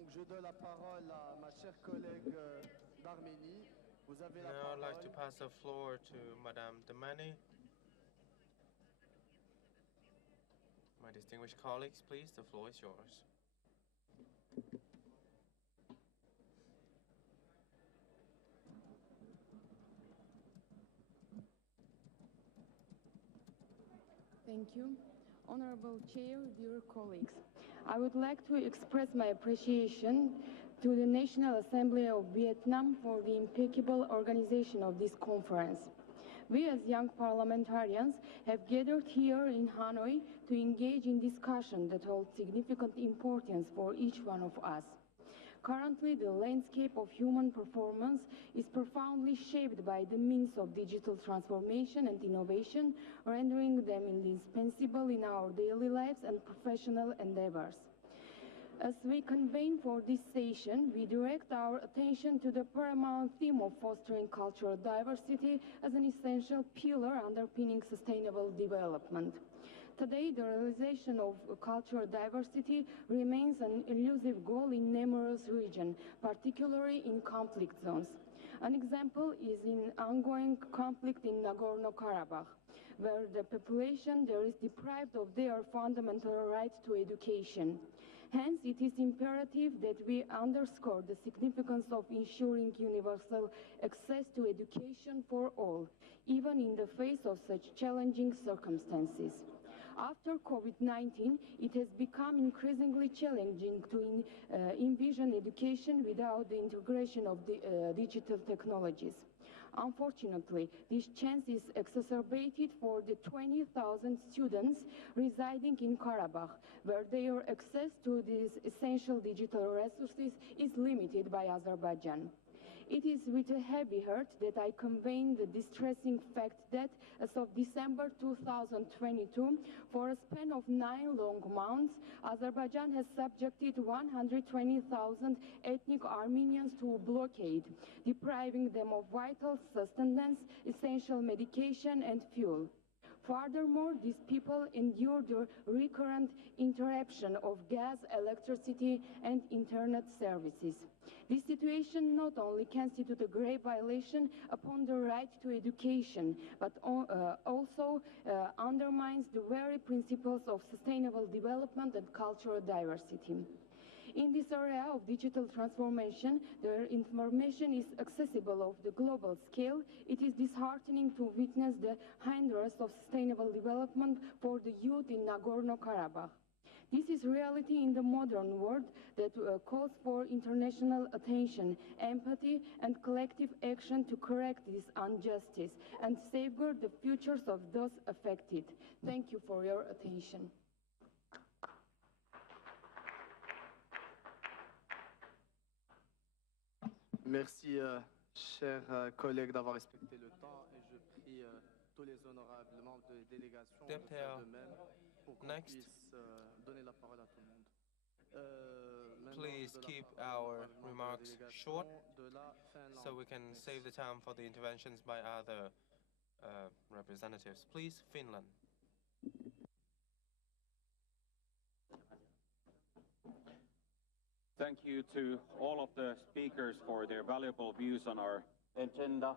Donc je donne la parole à ma chère collègue d'Arménie. Vous avez la Now I'd like to parole. pass the floor to Madame Demani. My distinguished colleagues, please, the floor is yours. Thank you. Honorable Chair, dear colleagues, I would like to express my appreciation to the National Assembly of Vietnam for the impeccable organization of this conference. We as young parliamentarians have gathered here in Hanoi to engage in discussion that holds significant importance for each one of us. Currently, the landscape of human performance is profoundly shaped by the means of digital transformation and innovation, rendering them indispensable in our daily lives and professional endeavors. As we convene for this session, we direct our attention to the paramount theme of fostering cultural diversity as an essential pillar underpinning sustainable development. Today, the realization of cultural diversity remains an elusive goal in numerous regions, particularly in conflict zones. An example is in ongoing conflict in Nagorno-Karabakh, where the population there is deprived of their fundamental right to education. Hence, it is imperative that we underscore the significance of ensuring universal access to education for all, even in the face of such challenging circumstances. After COVID-19, it has become increasingly challenging to envision education without the integration of the digital technologies. Unfortunately, this chance is exacerbated for the 20,000 students residing in Karabakh, where their access to these essential digital resources is limited by Azerbaijan. It is with a heavy heart that I convey the distressing fact that, as of December 2022, for a span of 9 long months, Azerbaijan has subjected 120,000 ethnic Armenians to a blockade, depriving them of vital sustenance, essential medication, and fuel. Furthermore, these people endure the recurrent interruption of gas, electricity, and internet services. This situation not only constitutes a grave violation upon the right to education, but also undermines the very principles of sustainable development and cultural diversity. In this area of digital transformation, where information is accessible of the global scale, it is disheartening to witness the hindrance of sustainable development for the youth in Nagorno-Karabakh. This is reality in the modern world that calls for international attention, empathy, and collective action to correct this injustice and safeguard the futures of those affected. Thank you for your attention. Merci, chers collègues, d'avoir respecté le temps et je prie tous les honorables membres de délégation de faire de même pour qu'on puisse donner la parole à tout le monde. Please keep our remarks short so we can save the time for the interventions by other representatives. Please, Finland. Thank you to all of the speakers for their valuable views on our agenda,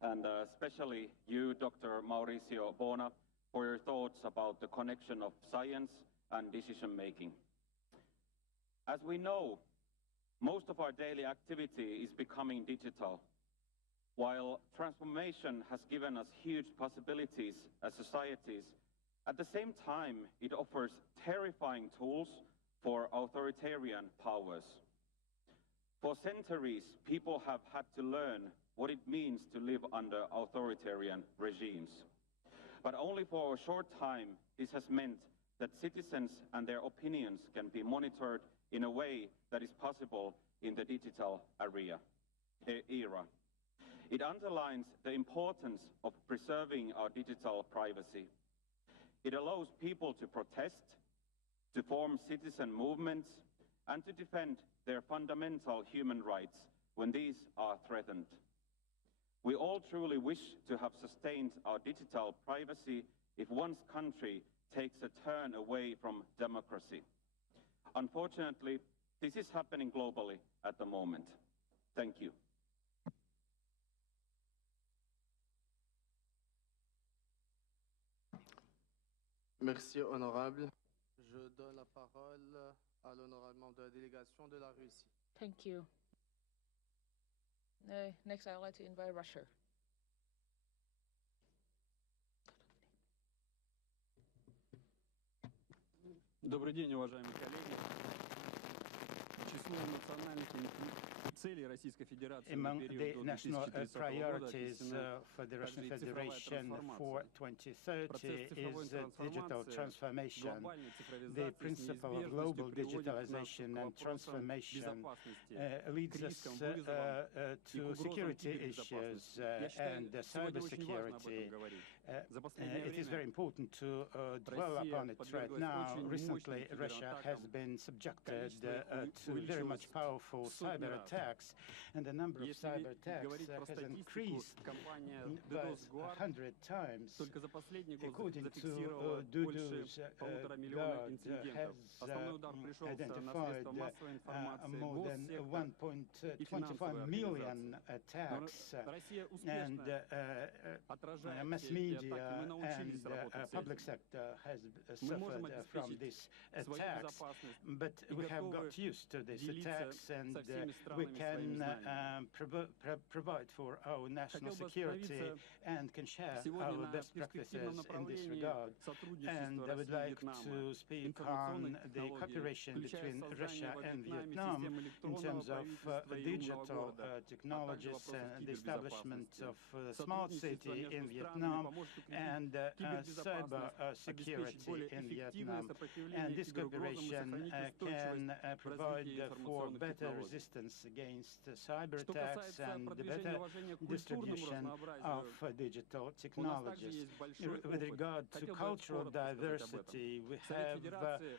and especially you, Dr. Mauricio Bona, for your thoughts about the connection of science and decision-making. As we know, most of our daily activity is becoming digital. While transformation has given us huge possibilities as societies, at the same time, it offers terrifying tools for authoritarian powers. For centuries, people have had to learn what it means to live under authoritarian regimes. But only for a short time, this has meant that citizens and their opinions can be monitored in a way that is possible in the digital era. It underlines the importance of preserving our digital privacy. It allows people to protest, to form citizen movements, and to defend their fundamental human rights when these are threatened. We all truly wish to have sustained our digital privacy if one's country takes a turn away from democracy. Unfortunately, This is happening globally at the moment. Thank you. Merci, honorable. Je donne la parole à l'honorable membre de la délégation de la Russie. Thank you. Next, I'd like to invite Russia. Добрый день, уважаемые коллеги. Число национальных целей Российской Федерации Among на the период до national 2030 priorities года for the Russian также и цифровая Federation for трансформация. 2030 Процесс цифровой is digital трансформации, transformation. глобальной The цифровизации с principle of неизбежностью global приводит нас digitalization к and вопросам transformation безопасности, leads к us рискам, вызовам и к to угрозам security кибербезопасности. issues Я считаю, and сегодня очень важно об cybersecurity. этом говорить. За последнее It is very время important to dwell Россия upon it right подверглась now. очень Recently, мощным Russia has кибератакам. been subjected Количество to их very much увеличилось powerful в сотни cyber раз. attacks, and the number of Если cyber attacks говорить про has статистику, increased компания by DDoS Guard 100 times. только за последний год According зафиксировала to больше Dudu's 1,5 миллиона Guard инцидентов. Основной удар has пришелся на identified средства массовой информации, more than госсектор и 1.25 финансовые million организации. attacks, Но Россия and успешно отражает mass все эти media атаки. Мы научились and работать с public этим. sector has Мы можем suffered from обеспечить these свою attacks, безопасность but и we have готовы got used to these делиться attacks, and со всеми we странами своими can знаниями. provide for our national Хотел бы security остановиться and can share сегодня our на best practices перспективном in this направлении regard. And сотрудничества I would России и like Вьетнама, to speak информационных on the технологий, cooperation включая between создание Russia во and Вьетнаме Vietnam систем in электронного terms of правительства и умного digital города, а также technologies вопросов and the establishment кибербезопасности. of smart Сотрудничество city in между странами Vietnam поможет укрепить and cyber кибербезопасность, обеспечить security более in эффективное Vietnam. сопротивление And this киберугрозам и cooperation сохранить can устойчивость в provide развитии for информационных better технологий. resistance against cyber Что attacks касается and продвижения better уважения к культурному distribution разнообразию, of digital у нас также technologies. есть большой With опыт. regard to Хотел бы cultural коротко сказать об этом. diversity, we Совет have Федерации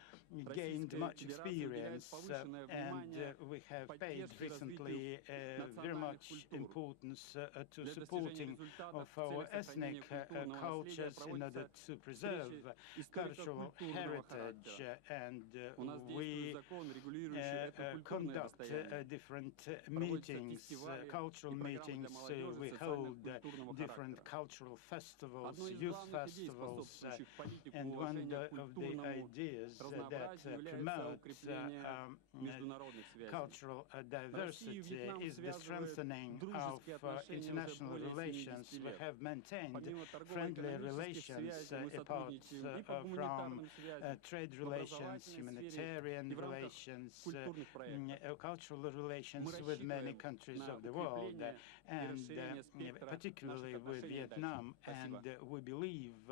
gained Российской much Федерации уделяет experience, повышенное and внимание we have paid поддержке и recently развитию very национальных much культур. importance to Для supporting достижения результатов of в our целях ethnic сохранения культурного наследия cultures in order проводятся to preserve встречи cultural историко-культурного heritage, характера. and У нас we действует закон, регулирующий это культурное conduct достояние. different Проводятся meetings, фестивали cultural и программы meetings. для молодежи We социального hold культурного different характера. cultural festivals, Одной из youth главных идей, festivals, способствующих политику and one уважения к of the культурному ideas that разнообразию является promotes укрепление международных связей. cultural Россию и diversity Вьетнам is the связывают strengthening of дружеские отношения уже international более relations. 70 We лет. have maintained Помимо friendly торгово-экономических relations связей, мы apart сотрудничаем и по from гуманитарным связям, trade в relations, образовательной сфере humanitarian и в рамках relations, культурных проектов. cultural relations Мы with many рассчитываем countries на of the world, укрепление и and расширение спектра particularly наших with отношений Vietnam, дальше. and Спасибо. we believe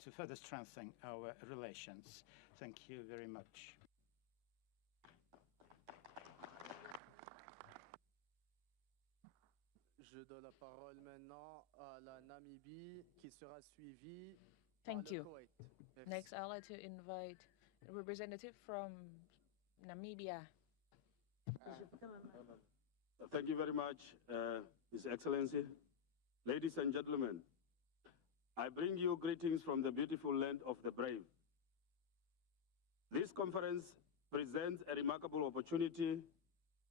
to further strengthen our relations. Thank you very much. Je donne la parole maintenant à la Namibie qui sera suivie par Thank le you. Koweït. Merci. Next, I'd like to invite a representative from Namibia. Thank you very much, His Excellency. Ladies and gentlemen, I bring you greetings from the beautiful land of the brave. This conference presents a remarkable opportunity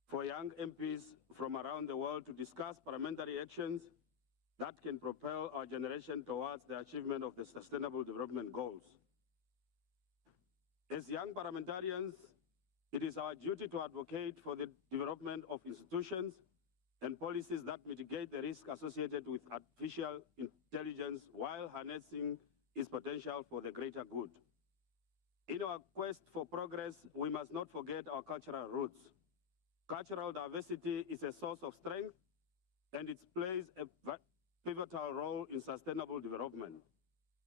for young MPs from around the world to discuss parliamentary actions that can propel our generation towards the achievement of the Sustainable Development Goals. As young parliamentarians, it is our duty to advocate for the development of institutions and policies that mitigate the risk associated with artificial intelligence while harnessing its potential for the greater good. In our quest for progress, we must not forget our cultural roots. Cultural diversity is a source of strength, and it plays a pivotal role in sustainable development.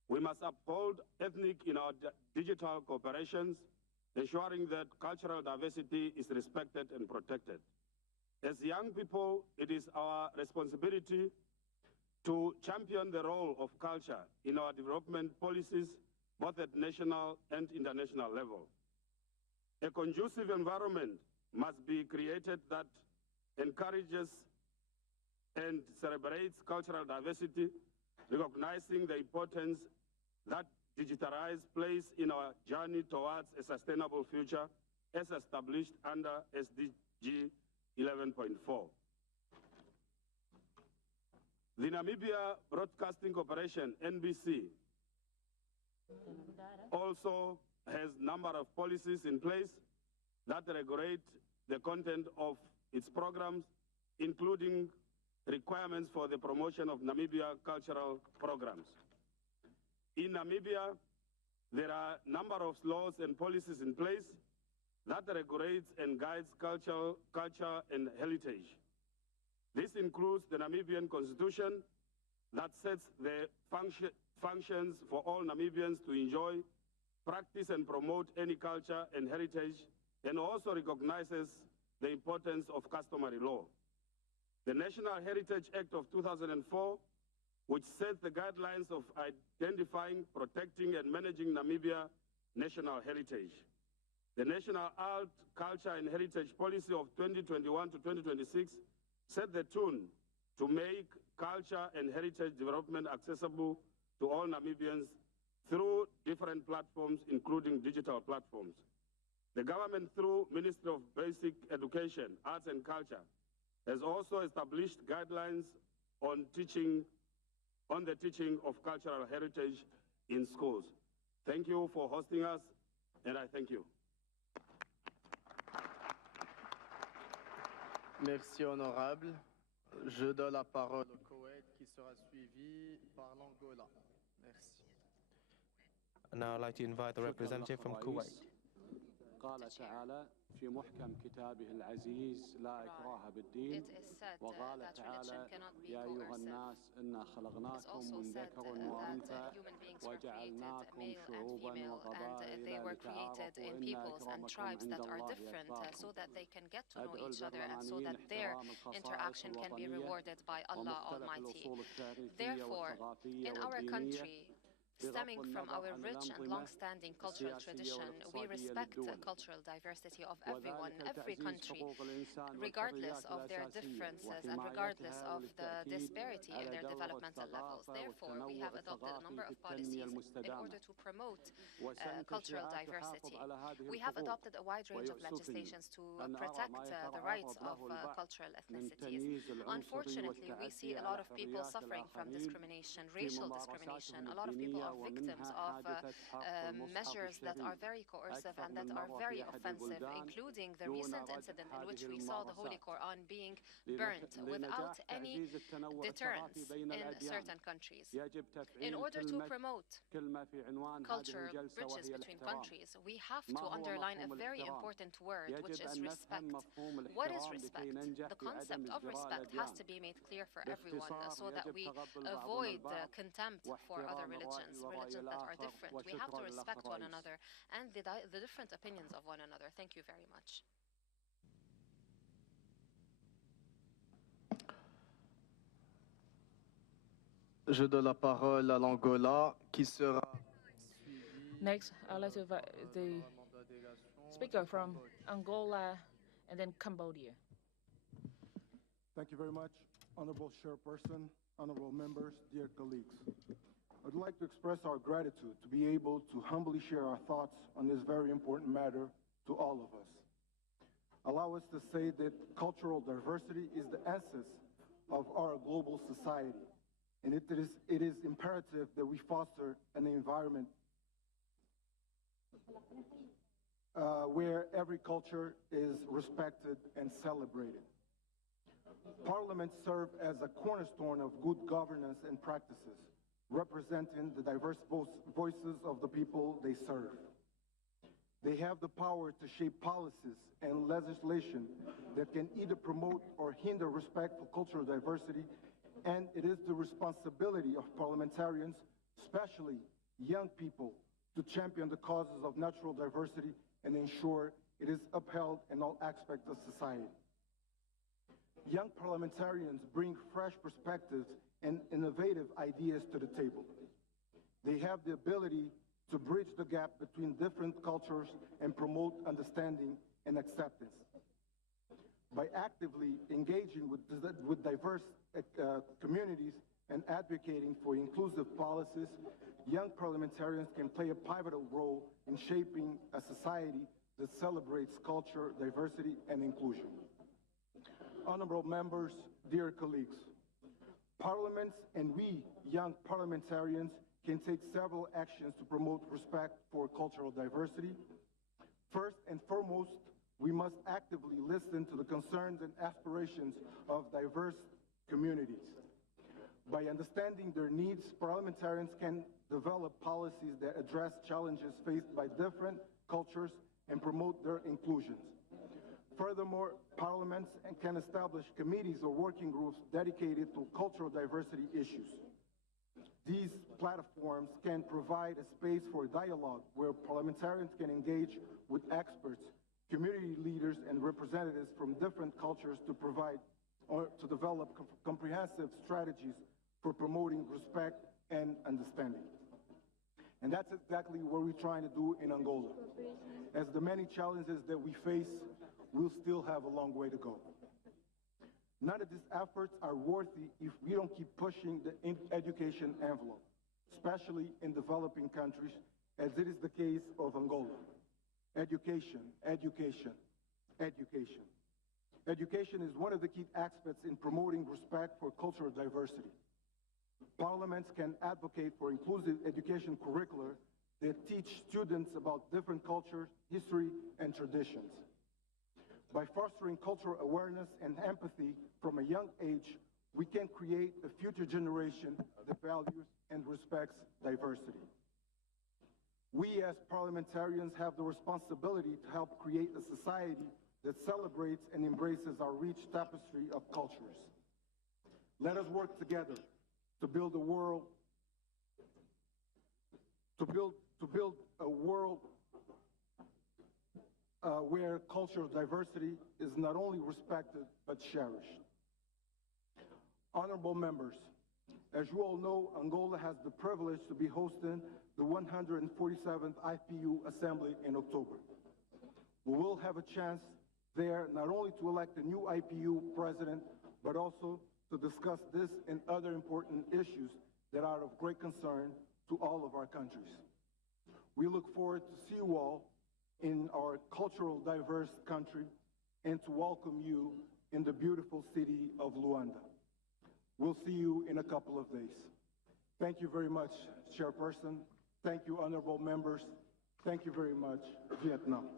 We must uphold ethnic in our digital cooperations, ensuring that cultural diversity is respected and protected. As young people, it is our responsibility to champion the role of culture in our development policies, both at national and international level. A conducive environment must be created that encourages and celebrates cultural diversity, recognizing the importance that digitalized plays in our journey towards a sustainable future as established under SDG 11.4. The Namibia Broadcasting Corporation, NBC, also has a number of policies in place that regulate the content of its programs, including requirements for the promotion of Namibia cultural programs. In Namibia, there are a number of laws and policies in place that regulates and guides culture and heritage. This includes the Namibian Constitution that sets the functions for all Namibians to enjoy, practice and promote any culture and heritage, and also recognizes the importance of customary law. The National Heritage Act of 2004, which sets the guidelines of identifying, protecting, and managing Namibia national heritage. The National Art, Culture, and Heritage Policy of 2021 to 2026 set the tune to make culture and heritage development accessible to all Namibians through different platforms, including digital platforms. The government, through Ministry of Basic Education, Arts and Culture, has also established guidelines on the teaching of cultural heritage in schools. Thank you for hosting us, and I thank you. Merci, honorable. Je donne la parole au Koweït qui sera suivi par l'Angola. Merci. Now I'd like to invite the representative from Kuwait. قال تعالى في محكم كتابه العزيز لا إكراه بالدين وقال تعالى يا أيها الناس إنا خلقناكم من ذكر وأنثى وجعلناكم شعوبا وقبائل لتعارفوا إن أكرمكم عند الله أتقاكم so that they can get to know each other and so that their interaction can be rewarded by Allah Almighty. Therefore, in our country, stemming from our rich and long-standing cultural tradition, we respect the cultural diversity of everyone, every country, regardless of their differences and regardless of the disparity in their developmental levels. Therefore, we have adopted a number of policies in order to promote cultural diversity. We have adopted a wide range of legislations to protect the rights of cultural ethnicities. Unfortunately, we see a lot of people suffering from discrimination, racial discrimination. A lot of people are victims of measures that are very coercive and that are very offensive, including the recent incident in which we saw the Holy Quran being burnt without any deterrence in certain countries. In order to promote cultural bridges between countries, we have to underline a very important word, which is respect. What is respect? The concept of respect has to be made clear for everyone so that we avoid contempt for other religions that are different. We have to respect one another and the different opinions of one another. Thank you very much. Je donne la parole à l'Angola qui sera Next, I'd like to invite the speaker from Angola and then Cambodia. Thank you very much, Honorable Chairperson, honorable members, dear colleagues. I'd like to express our gratitude to be able to humbly share our thoughts on this very important matter to all of us. Allow us to say that cultural diversity is the essence of our global society, and it is imperative that we foster an environment where every culture is respected and celebrated. Parliaments serve as a cornerstone of good governance and practices, representing the diverse voices of the people they serve. They have the power to shape policies and legislation that can either promote or hinder respect for cultural diversity, and it is the responsibility of parliamentarians, especially young people, to champion the causes of natural diversity and ensure it is upheld in all aspects of society. Young parliamentarians bring fresh perspectives and innovative ideas to the table. They have the ability to bridge the gap between different cultures and promote understanding and acceptance. By actively engaging with diverse communities and advocating for inclusive policies, young parliamentarians can play a pivotal role in shaping a society that celebrates culture, diversity, and inclusion. Honorable members, dear colleagues, parliaments and we, young parliamentarians, can take several actions to promote respect for cultural diversity. First and foremost, we must actively listen to the concerns and aspirations of diverse communities. By understanding their needs, parliamentarians can develop policies that address challenges faced by different cultures and promote their inclusions. Furthermore, parliaments can establish committees or working groups dedicated to cultural diversity issues. These platforms can provide a space for dialogue where parliamentarians can engage with experts, community leaders, and representatives from different cultures to provide or to develop comprehensive strategies for promoting respect and understanding. And that's exactly what we're trying to do in Angola. As the many challenges that we face, we'll still have a long way to go. None of these efforts are worthy if we don't keep pushing the education envelope, especially in developing countries, as it is the case of Angola. Education, education, education. Education is one of the key aspects in promoting respect for cultural diversity. Parliaments can advocate for inclusive education curricula that teach students about different cultures, history, and traditions. By fostering cultural awareness and empathy from a young age, we can create a future generation that values and respects diversity. We as parliamentarians have the responsibility to help create a society that celebrates and embraces our rich tapestry of cultures. Let us work together to build a world, where cultural diversity is not only respected but cherished. Honorable members, as you all know, Angola has the privilege to be hosting the 147th IPU Assembly in October. We will have a chance there not only to elect a new IPU president, but also to discuss this and other important issues that are of great concern to all of our countries. We look forward to see you all in our cultural diverse country and to welcome you in the beautiful city of Luanda. We'll see you in a couple of days. Thank you very much, Chairperson. Thank you, honorable members. Thank you very much, Vietnam.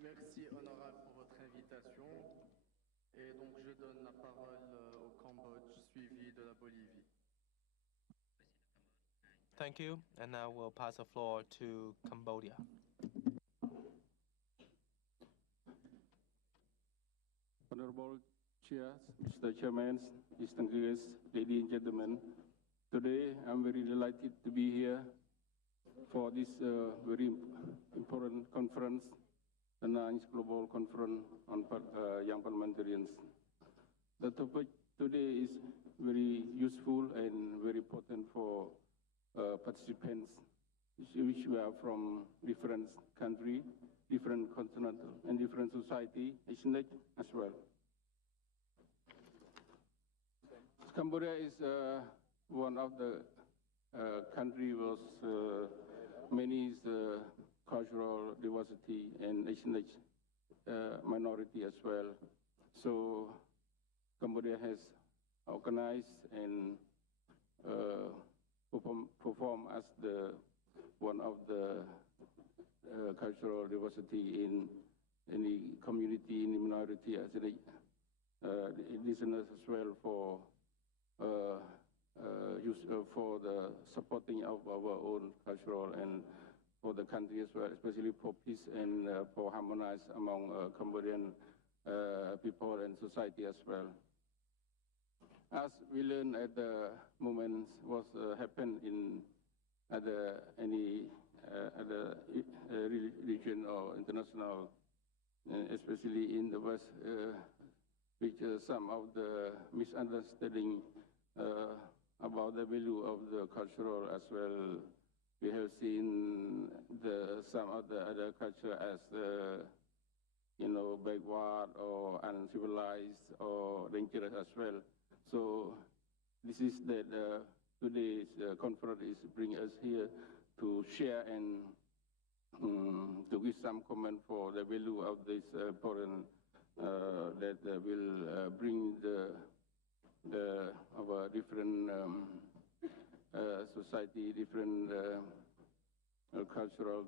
Merci, honorable, pour votre invitation. Et donc, je donne la parole au Cambodge, suivi de la Bolivie. Thank you, and now we'll pass the floor to Cambodia. Honorable Chairs, Mr. Chairman, distinguished ladies and gentlemen, today I'm very delighted to be here for this very important conference, the 9th Global Conference on Young Parliamentarians. The topic today is very useful and very important for participants, which were from different countries, different continents, and different society, ethnic as well. Cambodia is one of the countries with many cultural diversity and ethnic minority as well. So Cambodia has organized and perform as one of the cultural diversity in any community, in the minority, as listeners as well for for the supporting of our own cultural and for the country as well, especially for peace and for harmonize among Cambodian people and society as well. As we learn at the moment what happened in any other region or international, especially in the West, which some of the misunderstanding about the value of the cultural as well. We have seen some of the other culture as backward or uncivilized or dangerous as well. So this is that today's conference is bring us here to share and to give some comment for the value of this foreign that will bring our different society, different cultural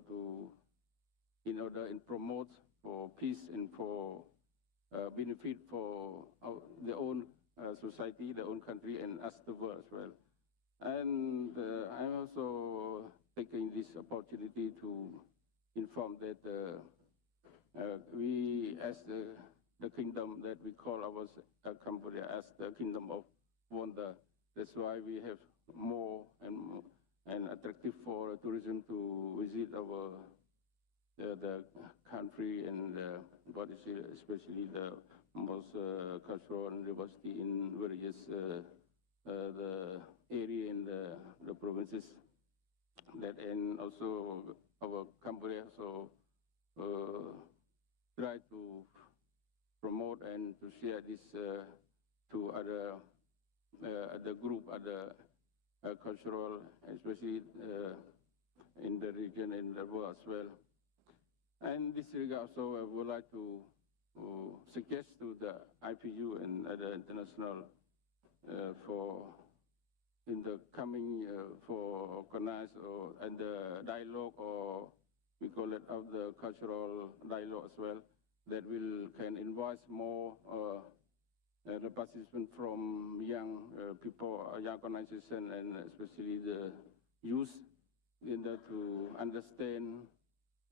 in order and promote for peace and for benefit for their own society, their own country, and us the world as well. And I'm also taking this opportunity to inform that we, as the kingdom that we call our Cambodia as the kingdom of wonder, that's why we have more and attractive for tourism to visit our the country and what is especially the most cultural and diversity in various the area and the provinces. That and also our Cambodia so try to promote and to share this to other group, other cultural, especially in the region and the world as well. And this regard, also, I would like to suggest to the IPU and other international for in the coming for organize and the dialogue, or we call it of the cultural dialogue as well, that can invite more the participants from young people, young organization, and especially the youth, in order to understand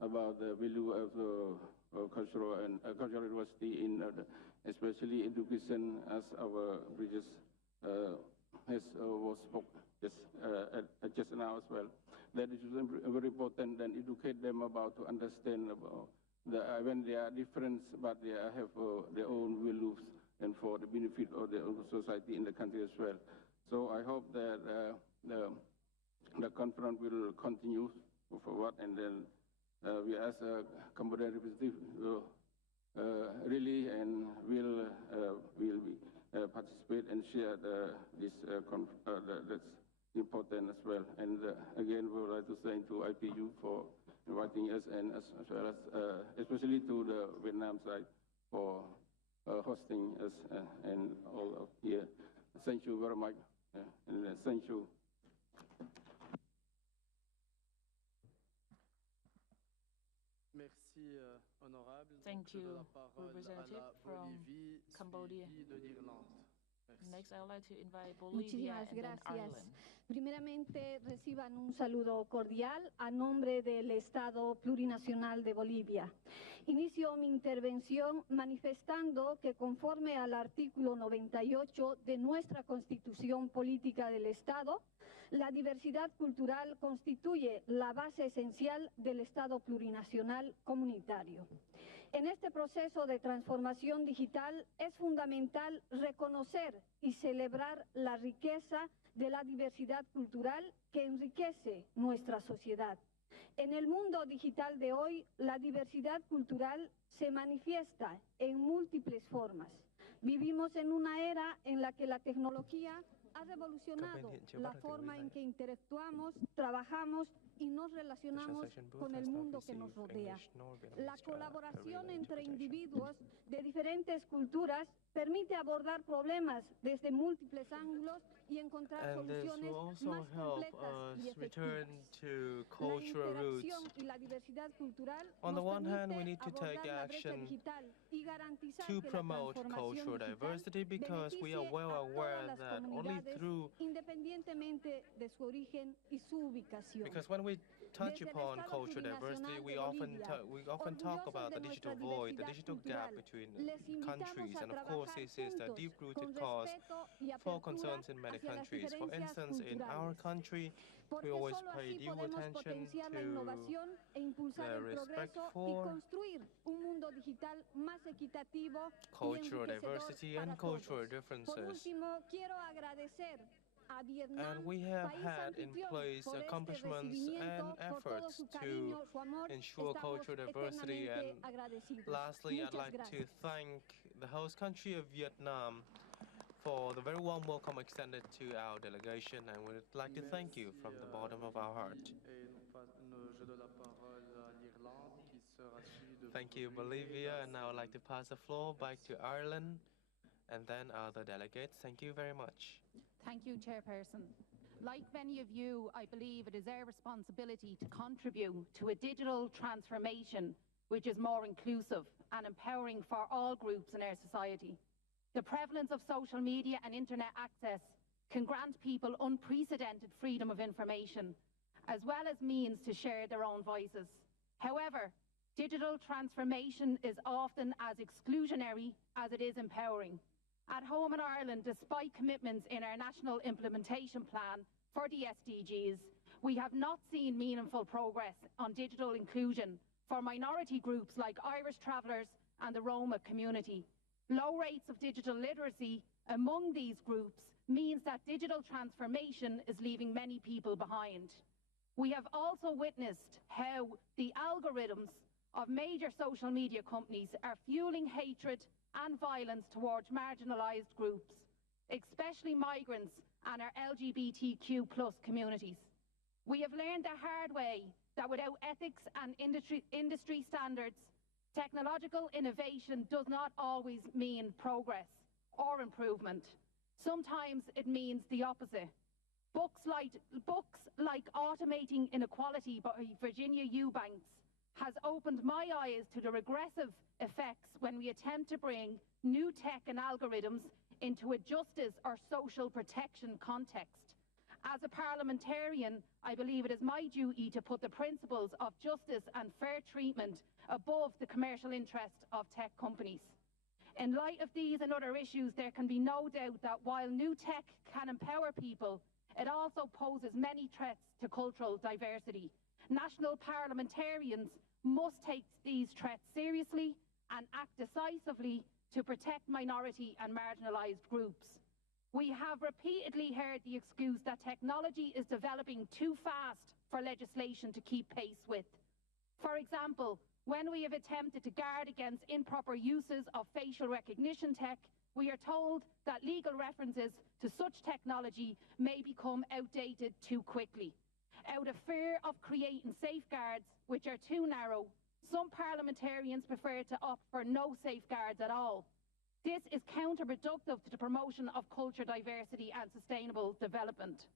about the value of the cultural and cultural diversity in especially education, as our previous was spoke just now as well. That is very important. Then educate them about to understand about when they are different, but they have their own values and for the benefit of the society in the country as well. So I hope that the conference will continue forward, and then we as a Cambodian representative really and will participate and share this that's important as well. And again, we would like to thank to IPU for inviting us, and as well as especially to the Vietnam side for hosting us and all of here. Thank you very much, and thank you. Merci, honorable. Thank you, representative from Cambodia. Next, I would like to invite Bolivia and then Ireland. Primeramente, reciban un saludo cordial a nombre del Estado Plurinacional de Bolivia. Inicio mi intervención manifestando que conforme al artículo 98 de nuestra Constitución Política del Estado, la diversidad cultural constituye la base esencial del Estado plurinacional comunitario. En este proceso de transformación digital es fundamental reconocer y celebrar la riqueza de la diversidad cultural que enriquece nuestra sociedad. En el mundo digital de hoy, la diversidad cultural se manifiesta en múltiples formas. Vivimos en una era en la que la tecnología ha revolucionado la forma en que interactuamos, trabajamos y nos relacionamos con el mundo que nos rodea. La colaboración entre individuos de diferentes culturas permite abordar problemas desde múltiples ángulos y encontrar soluciones más completas y efectivas. La interacción y la diversidad cultural On the nos one hand, we permite need to take abordar la brecha action digital y garantizar to que la promote transformación cultural digital diversity, because we are beneficie well a aware todas las that only comunidades through, independientemente de su origen y su ubicación. because when we touch Desde el upon Estado cultural diversity, plurinacional we de often talk orgullosos about de the digital nuestra void, the diversidad digital gap cultural, between les invitamos countries, a and of course trabajar this is the juntos deep-rooted con cause respeto y for apertura concerns in many hacia las countries. For diferencias instance, in our culturales. country, we Porque always solo pay así due podemos attention potenciar la to innovación e impulsar the el respect progreso y for construir un mundo digital más equitativo y cultural enriquecedor diversity para and cultural todos. Por differences. último, quiero agradecer a Vietnam, And we have país had in anfitrión, place por este accomplishments recibimiento, and por todo efforts su to cariño, su amor. ensure Estamos cultural diversity. eternamente And agradecidos. lastly, I'd Muchas like to gracias. thank the host country of Vietnam for the very warm welcome extended to our delegation, and we'd like to thank you from the bottom of our heart. Thank you, Bolivia, and now I'd like to pass the floor back to Ireland, and then other delegates. Thank you very much. Thank you, Chairperson. Like many of you, I believe it is our responsibility to contribute to a digital transformation which is more inclusive and empowering for all groups in our society. The prevalence of social media and internet access can grant people unprecedented freedom of information, as well as means to share their own voices. However, digital transformation is often as exclusionary as it is empowering. At home in Ireland, despite commitments in our national implementation plan for the SDGs, we have not seen meaningful progress on digital inclusion for minority groups like Irish travellers and the Roma community. Low rates of digital literacy among these groups means that digital transformation is leaving many people behind. We have also witnessed how the algorithms of major social media companies are fueling hatred and violence towards marginalised groups, especially migrants and our LGBTQ+ communities. We have learned the hard way that without ethics and industry standards, technological innovation does not always mean progress or improvement. Sometimes it means the opposite. Books like Automating Inequality by Virginia Eubanks has opened my eyes to the regressive effects when we attempt to bring new tech and algorithms into a justice or social protection context. As a parliamentarian, I believe it is my duty to put the principles of justice and fair treatment above the commercial interests of tech companies. In light of these and other issues, there can be no doubt that while new tech can empower people, it also poses many threats to cultural diversity. National parliamentarians must take these threats seriously and act decisively to protect minority and marginalised groups. We have repeatedly heard the excuse that technology is developing too fast for legislation to keep pace with. For example, when we have attempted to guard against improper uses of facial recognition tech, we are told that legal references to such technology may become outdated too quickly. Out of fear of creating safeguards which are too narrow, some parliamentarians prefer to opt for no safeguards at all. This is counterproductive to the promotion of culture diversity and sustainable development.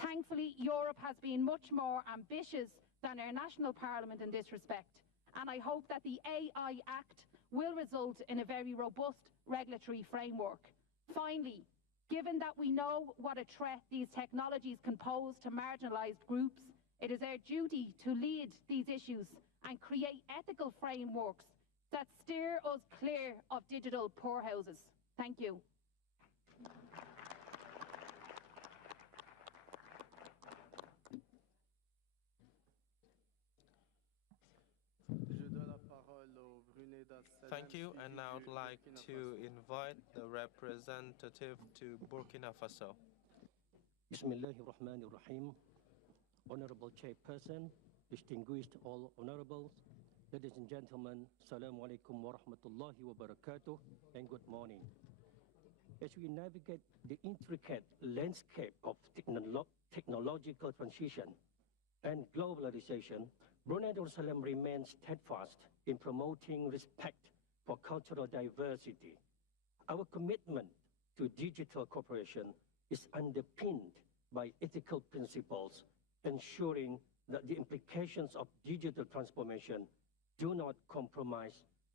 Thankfully, Europe has been much more ambitious than our national parliament in this respect, and I hope that the AI Act will result in a very robust regulatory framework. Finally, given that we know what a threat these technologies can pose to marginalised groups, it is our duty to lead these issues and create ethical frameworks that steer us clear of digital poorhouses. Thank you. Thank you, and now I'd like to invite the representative to Burkina Faso. Bismillahirrahmanirrahim. Honorable Chairperson, distinguished all honorables, ladies and gentlemen, Assalamu alaikum wa rahmatullahi wa barakatuh, and good morning. As we navigate the intricate landscape of technological transition and globalization, Brunei Darussalam remains steadfast in promoting respect for cultural diversity. Our commitment to digital cooperation is underpinned by ethical principles, ensuring that the implications of digital transformation do not compromise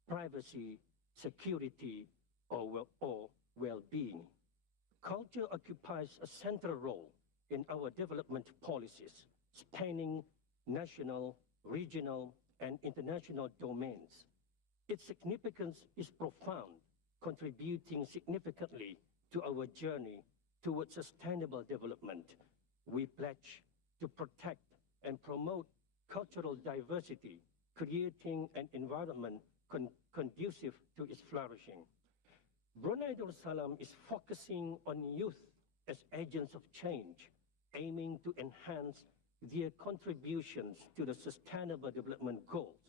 privacy, security, or well-being. Culture occupies a central role in our development policies, spanning national, regional, and international domains. Its significance is profound, contributing significantly to our journey towards sustainable development. We pledge to protect and promote cultural diversity, creating an environment conducive to its flourishing. Brunei Darussalam is focusing on youth as agents of change, aiming to enhance their contributions to the Sustainable Development Goals.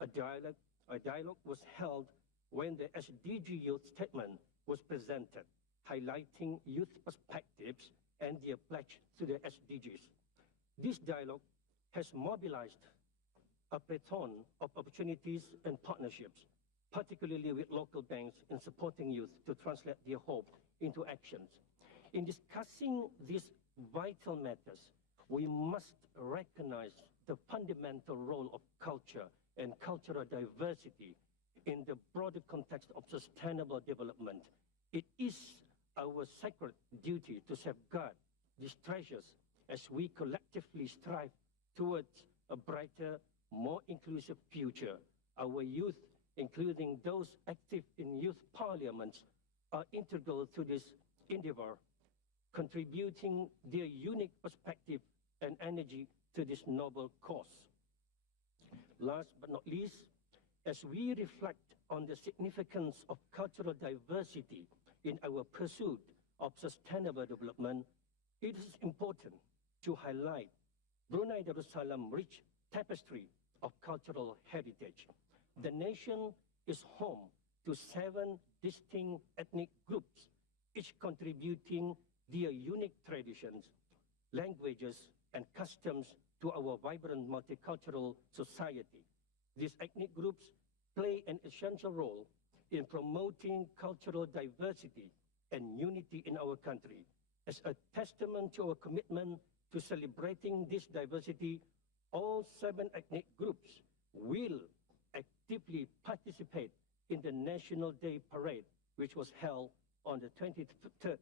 A dialogue was held when the SDG Youth Statement was presented, highlighting youth perspectives and their pledge to the SDGs. This dialogue has mobilized a plethora of opportunities and partnerships, particularly with local banks in supporting youth to translate their hope into actions. In discussing these vital matters, we must recognize the fundamental role of culture and cultural diversity in the broader context of sustainable development. It is our sacred duty to safeguard these treasures as we collectively strive towards a brighter, more inclusive future. Our youth, including those active in youth parliaments, are integral to this endeavor, contributing their unique perspective and energy to this noble cause. Last but not least, as we reflect on the significance of cultural diversity in our pursuit of sustainable development, it is important to highlight Brunei Darussalam's rich tapestry of cultural heritage. The nation is home to 7 distinct ethnic groups, each contributing their unique traditions, languages, and customs to our vibrant multicultural society. These ethnic groups play an essential role in promoting cultural diversity and unity in our country. As a testament to our commitment to celebrating this diversity, all 7 ethnic groups will actively participate in the National Day Parade, which was held on the 23rd,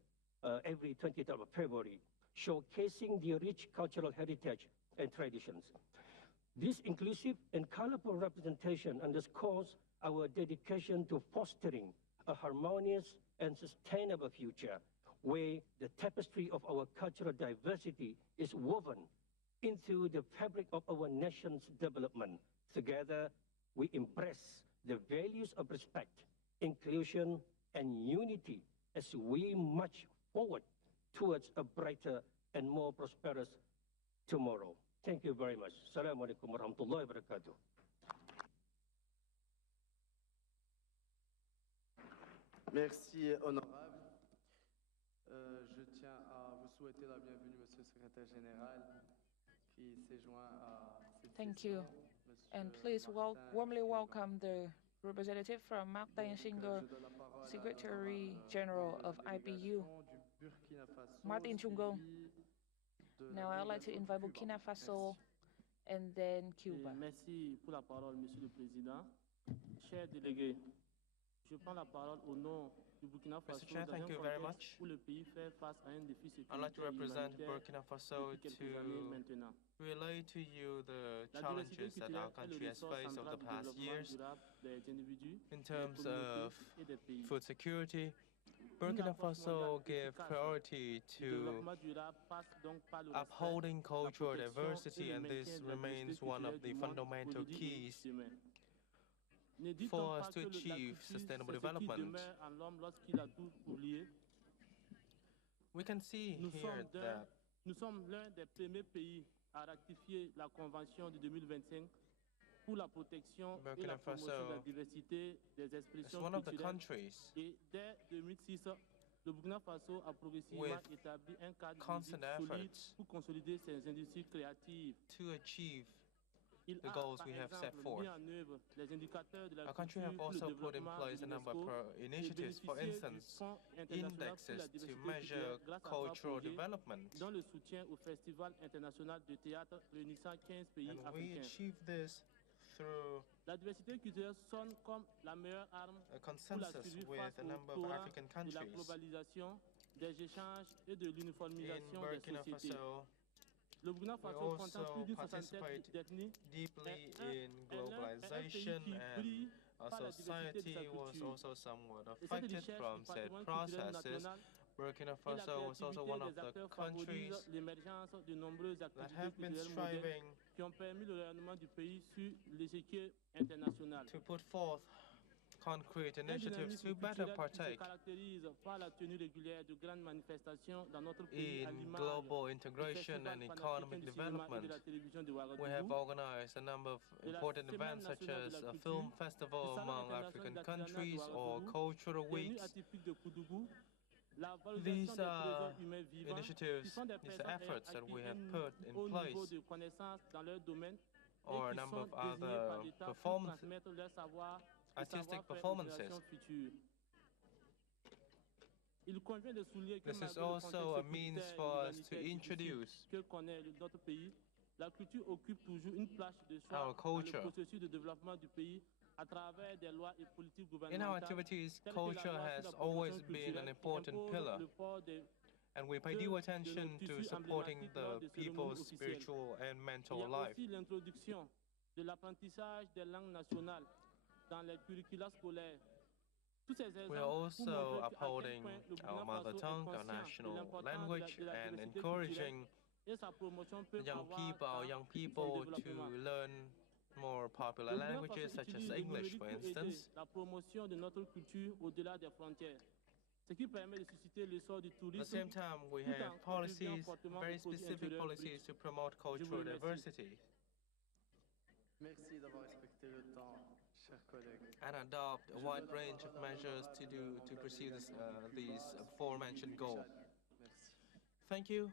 every 23rd of February, showcasing their rich cultural heritage and traditions. This inclusive and colorful representation underscores our dedication to fostering a harmonious and sustainable future where the tapestry of our cultural diversity is woven into the fabric of our nation's development. Together, we embrace the values of respect, inclusion, and unity as we march forward towards a brighter and more prosperous tomorrow. Thank you very much. Assalamu alaikum wa rahmatullahi wa barakatuh. Merci, honorable. Je tiens à vous souhaiter la bienvenue, Monsieur le Secrétaire Général, qui s'est joint à cette Thank you. And please warmly welcome the representative from Martin Shingo, Secretary General of IPU, Martin Chungo. Now I'd like to invite Burkina Faso and then Cuba. Merci pour la parole, Monsieur le Président. Chers délégués, je prends la parole au nom du Burkina Faso Mr. Chair, thank you very much. où le pays fait face à un défi I'd like to represent sécuritaire Burkina Faso to relay to you the challenges that our country has faced over the past years. In terms of food security, Burkina Faso gave priority to upholding cultural diversity, and this remains one of the fundamental keys for us to achieve sustainable development. We can see here that nous sommes l'un des premiers pays à ratifier la Convention de 2025 pour la protection et la promotion de la diversité des expressions culturelles. Et dès 2006, le Burkina Faso a progressivement établi un cadre solide pour consolider ses industries créatives. To achieve the goals we have set forth. Our country have also put in place a number of initiatives, for instance, indexes to measure cultural development. Dont le soutien au Festival international de théâtre réunissant 15 pays africains. We achieve this through la diversité culturelle sonne comme la meilleure arme a consensus with a number of African countries. De la globalisation, des échanges et de l'uniformisation des sociétés. Le Burkina Faso compte plus d'une soixantaine d'ethnies deeply in globalization, and our society was also somewhat affected from said processes. Burkina Faso was also one of the countries that have been striving to put forth concrete initiatives to better partake in global integration and economic development. We have organized a number of important events such as a film festival among African countries or cultural weeks. These initiatives, these efforts that we have put in place, or a number of other artistic performances. This is also a means for us to introduce our culture. In our activities, culture has always been an important pillar, and we pay due attention to supporting the people's spiritual and mental life. We are also upholding our mother tongue, our national language, and encouraging young people to learn more popular languages such as English, for instance. At the same time, we have policies, very specific policies to promote cultural diversity. And adopt a wide range of measures to pursue these aforementioned goals. Thank you.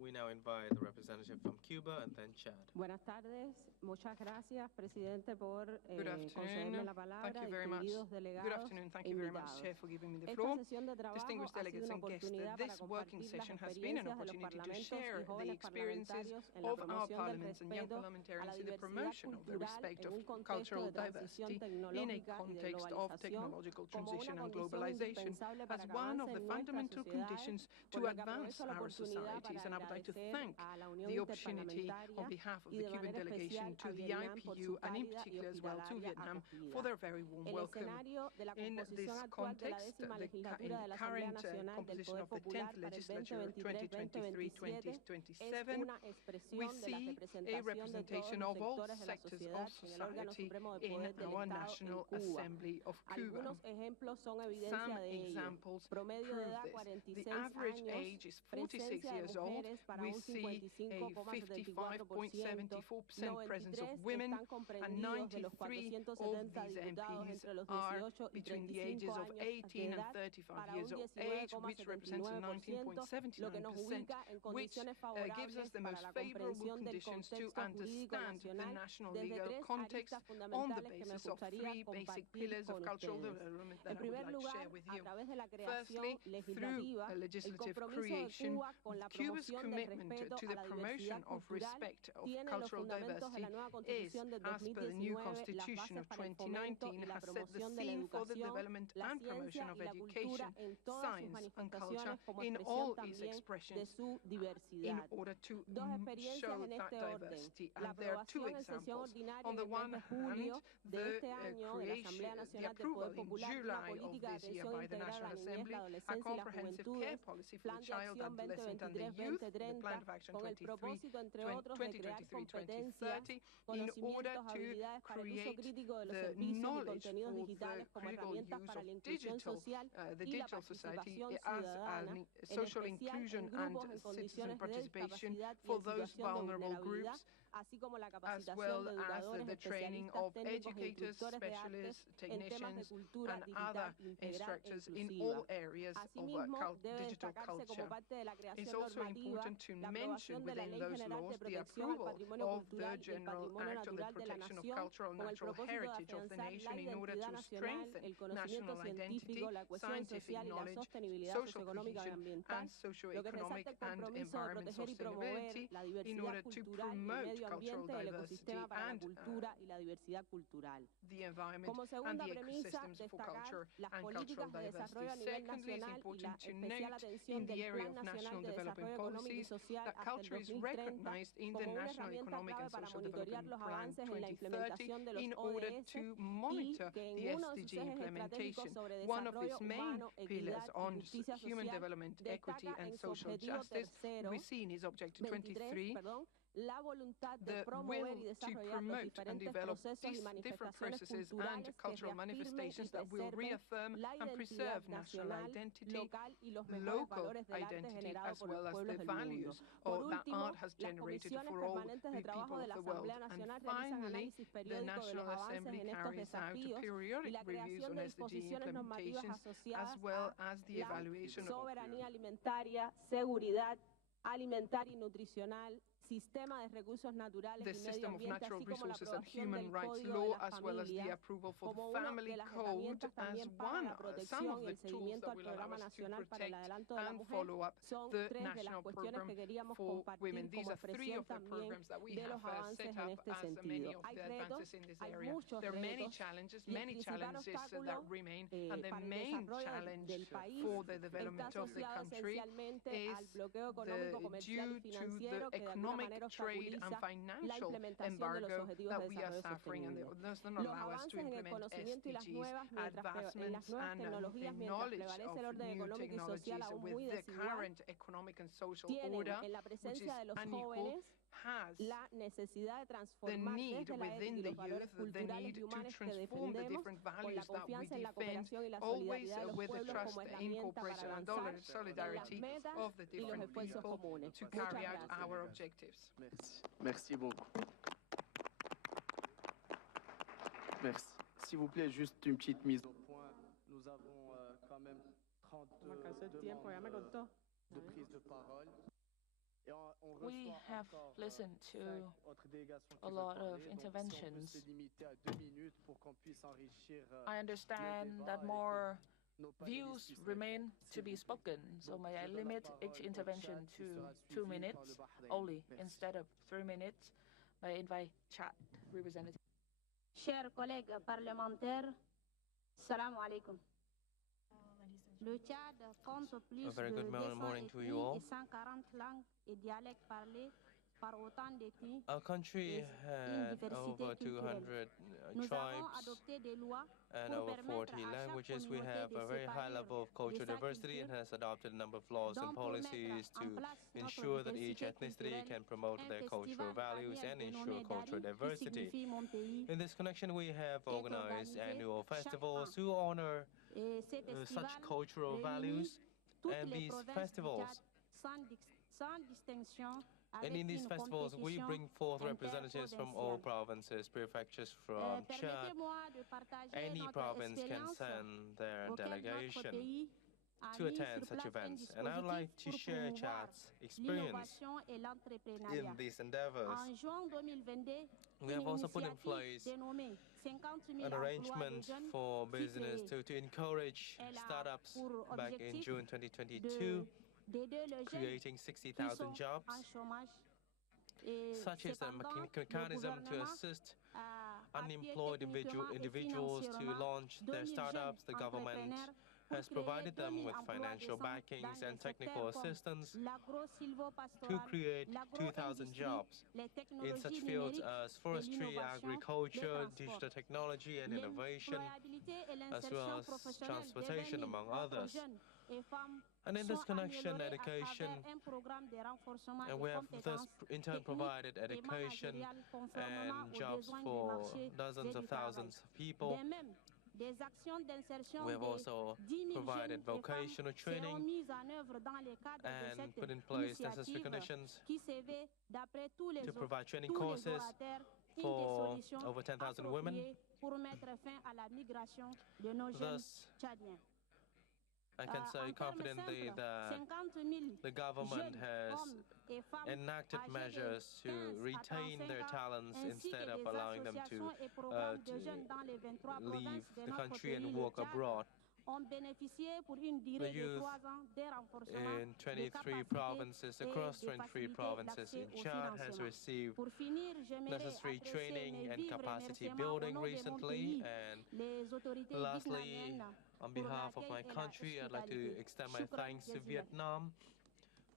We now invite the representative from Cuba and then Chad. Buenas tardes. Muchas gracias, presidente, por Good afternoon. la palabra. Thank you very much. Good afternoon. Thank you very much, Chair, for giving me the floor. Distinguished delegates and guests, this working session has been an opportunity to share the experiences of our parliaments and young parliamentarians in the promotion of the respect of cultural diversity in a context of technological transition and globalization as one of the fundamental conditions to advance our societies. And I would like to thank the opportunity on behalf of the Cuban delegation to the IPU and in particular as well to Vietnam for their very warm welcome. In this context, in the current composition of the 10th legislature 2023-2027, we see a representation of all sectors of society in our National Assembly of Cuba. Some examples prove this. The average age is 46 years old. We see a 55.74% presence of women, and 93 of these MPs are between the ages of 18 and 35 years of age, which represents a 19.79%, which gives us the most favorable conditions to understand the national legal context on the basis of three basic pillars of cultural development that I would like to share with you. Firstly, through a legislative creation, Cuba's commitment to the promotion of respect of cultural diversity is, as per the new Constitution of 2019, has set the scene for the development and promotion of education, science and culture in all its expressions in order to show that diversity. And there are two examples. On the one hand, the approval in July of this year by the National Assembly, a comprehensive care policy for the child, adolescent and the youth, the Plan of Action 2023-2030, in order to create the knowledge for the critical use of the digital society as social inclusion and citizen participation for those vulnerable groups, as well as the training of educators, specialists, technicians, and other instructors in all areas of digital culture. It's also important to mention within those laws the approval of the General Act on the Protection of Cultural and Natural Heritage of the nation in order to strengthen national identity, scientific knowledge, social cohesion, and socio-economic and environmental sustainability in order to promote cultural diversity and the environment and the ecosystems for culture and cultural diversity. Secondly, it's important to note in the area of national development policies that culture is recognized in the National Economic and Social Development Plan 2030 in order to monitor the SDG implementation. One of its main pillars on human development, equity and social justice we see in its Objective 23 the will to promote and develop these different processes and cultural manifestations that will reaffirm and preserve national identity, local identity, as well as the values that art has generated for all the people of the world. And finally, the National Assembly carries out periodic reviews on SDG implementations, as well as the evaluation of soberanía alimentaria, seguridad alimentaria y nutricional, the system of natural resources and human rights law, as well as the approval for the family code, as some of the tools that will allow us to protect and follow up the national program for women. These are three of the programs that we have set up as many of the advances in this area. There are many challenges that remain, and the main challenge for the development of the country is due to the economic, trade and financial embargo that we are suffering, and it doesn't allow us to implement SDGs, advancements and knowledge of new technologies with the current economic and social order, which is unequal, has the need within the youth, the need to transform the different values that we defend, always with the trust in cooperation and solidarity of the different people to carry out our objectives. Merci beaucoup. Merci. S'il vous plaît, juste une petite mise au point. Nous avons quand même 32 demandes de prise de parole. We have listened to a lot of interventions. I understand that more views remain to be spoken, so may I limit each intervention to 2 minutes only instead of 3 minutes. May I invite Chad representative. Chers collègues parlementaires, salam alaikum. Le Tchad compte plus de 240 langues et dialectes parlés par autant d'ethnies. Our country had over 200 tribes and over 40 languages. We have a very high level of cultural diversity and has adopted a number of laws and policies to ensure that each ethnicity can promote their cultural values and ensure cultural diversity. In this connection, we have organized annual festivals to honor such cultural values, and these festivals. And in these festivals, we bring forth representatives from all provinces, prefectures from Chad. Any province can send their delegation to attend such events. And I would like to share Chad's experience in these endeavors. We have also put in place an arrangement for business to encourage startups back in June 2022, creating 60,000 jobs, such as a mechanism to assist unemployed individuals to launch their startups. The government has provided them with financial backings and technical assistance to create 2,000 jobs in such fields as forestry, agriculture, digital technology and innovation, as well as transportation, among others. And in this connection, education, and we have thus in turn provided education and jobs for dozens of thousands of people. We have also provided vocational training and put in place necessary conditions to provide training courses for over 10,000 women. Thus, I can say confidently that the government has enacted measures to retain their talents instead of allowing them to leave the country and work abroad. The youth in 23 provinces, across 23 provinces in Chad, has received necessary training and capacity building recently. And lastly, on behalf of my country, I'd like to extend my thanks to Vietnam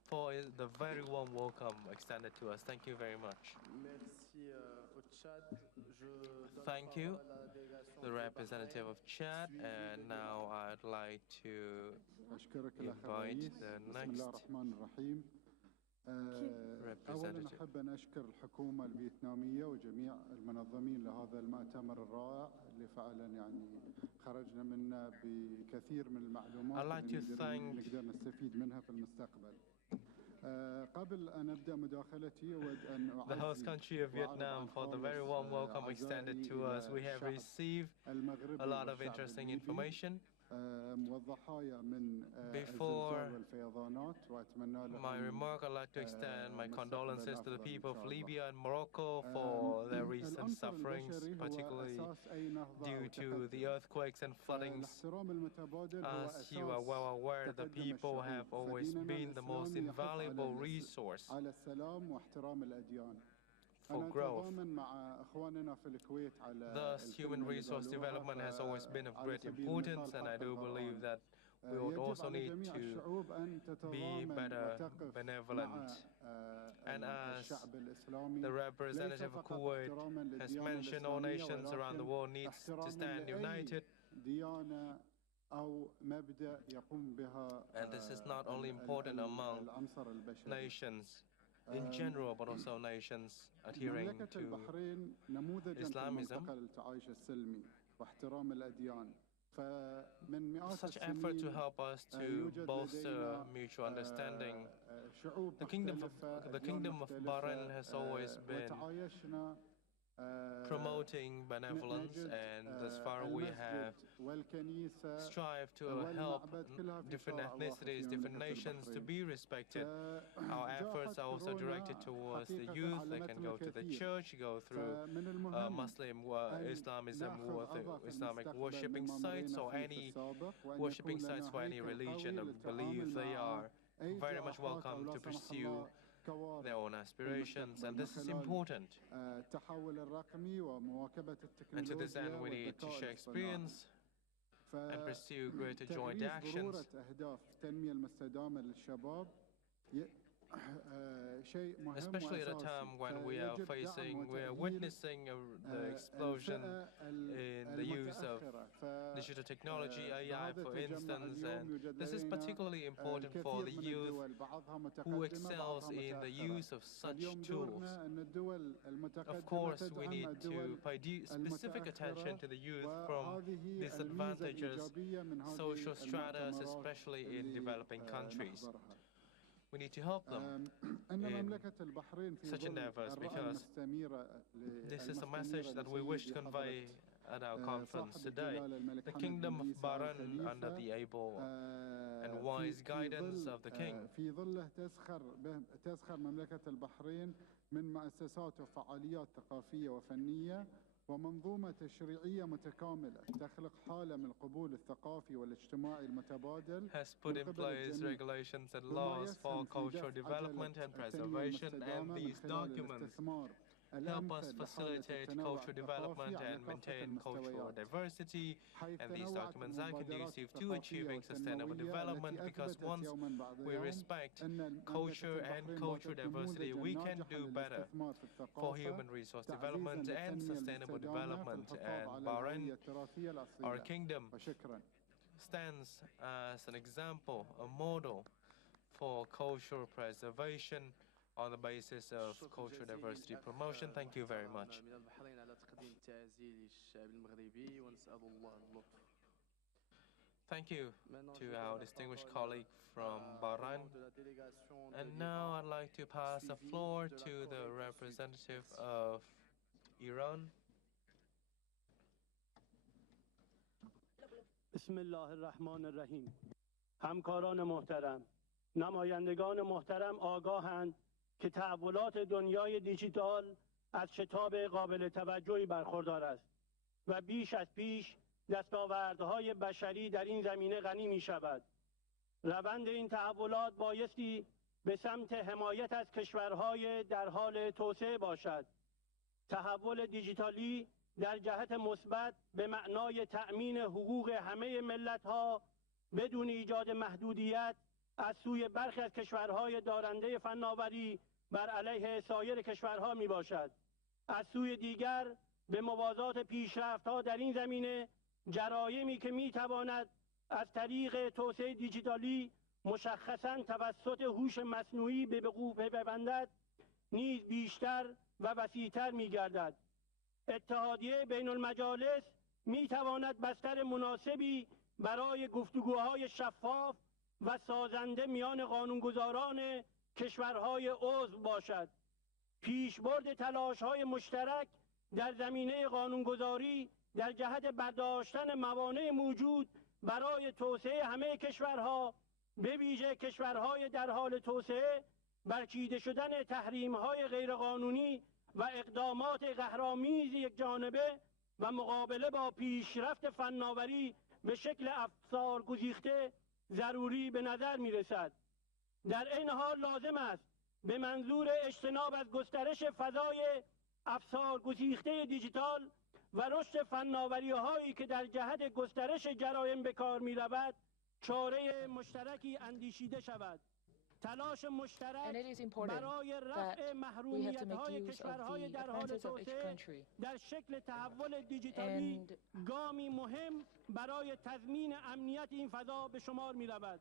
for the very warm welcome extended to us. Thank you very much. Thank you, the representative of Chad, and now I'd like to invite the next representative. أحب أن أشكر الحكومة الفيتنامية وجميع المنظمين لهذا المؤتمر الرائع اللي فعلا يعني خرجنا منه بكثير من المعلومات اللي نقدر نستفيد منها في المستقبل. قبل أن أبدأ مداخلتي أود أن The host country of Vietnam for the very warm welcome extended to us. We have received a lot of interesting information. Before my remark, I'd like to extend my condolences to the people of Libya and Morocco for their recent sufferings, particularly due to the earthquakes and floodings. As you are well aware, the people have always been the most invaluable resource for growth. Thus, human resource development has always been of great importance, and I do believe that we would also need to be better benevolent. And as the representative of Kuwait has mentioned, all nations around the world need to stand united. And this is not only important among nations in general, but also nations adhering to Islamism. Such effort to help us to bolster mutual understanding. The Kingdom of Bahrain has always been promoting benevolence, and thus far we have strived to help different ethnicities, different nations to be respected. Our efforts are also directed towards the youth. They can go to the church, go through Islamism, Islamic worshipping sites, or any worshipping sites for any religion. I believe they are very much welcome to pursue their own aspirations, and this is important. And to this end, we need to share experience and pursue greater joint actions. Especially at a time when we are witnessing the explosion in the use of digital technology, AI for instance, and this is particularly important for the youth who excels in the use of such tools. Of course, we need to pay specific attention to the youth from disadvantaged social strata, especially in developing countries. We need to help them in such endeavors, because this is a message that we wish to convey at our conference today. The Kingdom of Bahrain, under the able and wise guidance of the King, ومنظومة تشريعية متكاملة تخلق حالة من القبول الثقافي والاجتماعي المتبادل has put in place regulations and laws for cultural development and preservation, and these documents help us facilitate cultural development and maintain cultural diversity, and these documents are conducive to achieving sustainable development, because once we respect culture and cultural diversity, we can do better for human resource development and sustainable development. And Bahrain, our kingdom, stands as an example, a model for cultural preservation on the basis of cultural diversity promotion. Thank you very much. Thank you to our distinguished colleague from Bahrain. And now I'd like to pass the floor to the representative of Iran. بسم الله الرحمن الرحیم. همکاران محترم، نمایندگان محترم آگاهند که تحولات دنیای دیجیتال از شتاب قابل توجهی برخوردار است و بیش از پیش دستاوردهای بشری در این زمینه غنی می شود. روند این تحولات بایستی به سمت حمایت از کشورهای در حال توسعه باشد. تحول دیجیتالی در جهت مثبت به معنای تأمین حقوق همه ملت‌ها بدون ایجاد محدودیت از سوی برخی از کشورهای دارنده فناوری بر علیه سایر کشورها می باشد. از سوی دیگر به موازات پیشرفت‌ها در این زمینه جرایمی که می تواند از طریق توسعه دیجیتالی مشخصاً توسط هوش مصنوعی به وقوع بپیوندد نیز بیشتر و وسیع‌تر می‌گردد. اتحادیه بین المجالس می‌تواند بستر مناسبی برای گفتگوهای شفاف و سازنده میان قانونگذاران کشورهای عضو باشد. پیشبرد تلاش‌های مشترک در زمینه قانونگذاری در جهت برداشتن موانع موجود برای توسعه همه کشورها به ویژه کشورهای در حال توسعه، برچیده شدن تحریم‌های غیرقانونی و اقدامات قهرآمیز یکجانبه و مقابله با پیشرفت فناوری به شکل افسار گسیخته ضروری به نظر می‌رسد. در این حال لازم است به منظور اجتناب از گسترش فضای افسار گسیخته دیجیتال و رشد فناوری‌هایی که در جهت گسترش جرایم به کار می‌رود چاره مشترکی اندیشیده شود. تلاش مشترک برای رفع محرومیت‌های کشورهای در حال توسعه در شکل تحول دیجیتالی گامی مهم برای تضمین امنیت این فضا به شمار می‌رود.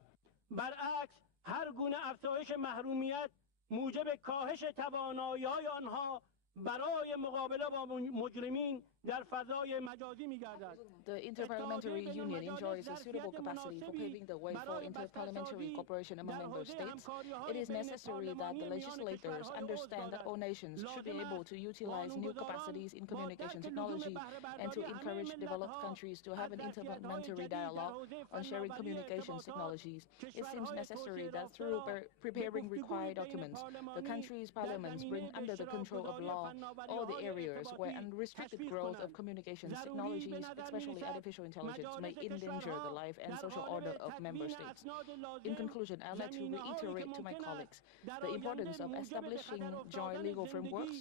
برعکس هر گونه افزایش محرومیت موجب کاهش توانایی‌های آنها برای مقابله با مجرمین در فضای مجازی می‌گردد. The Interparliamentary Union enjoys a suitable capacity for paving the way for interparliamentary cooperation among member states. It is necessary that the legislators understand that all nations should be able to utilize new capacities in communication technology and to encourage developed countries to have an interparliamentary dialogue on sharing communications technologies. It seems necessary that through preparing required documents, the country's parliaments bring under the control of law all the areas where unrestricted growth of communications technologies, especially artificial intelligence, may endanger the life and social order of member states. In conclusion, I'd like to reiterate to my colleagues the importance of establishing joint legal frameworks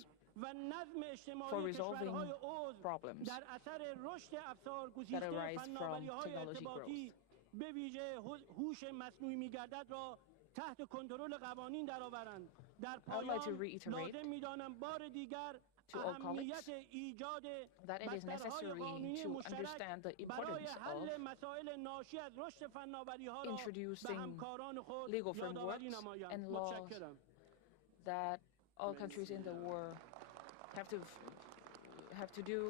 for resolving problems that arise from technology growth. I'd like to reiterate to all colleagues that it is necessary to understand the importance of introducing legal frameworks and laws that all countries in the world have to do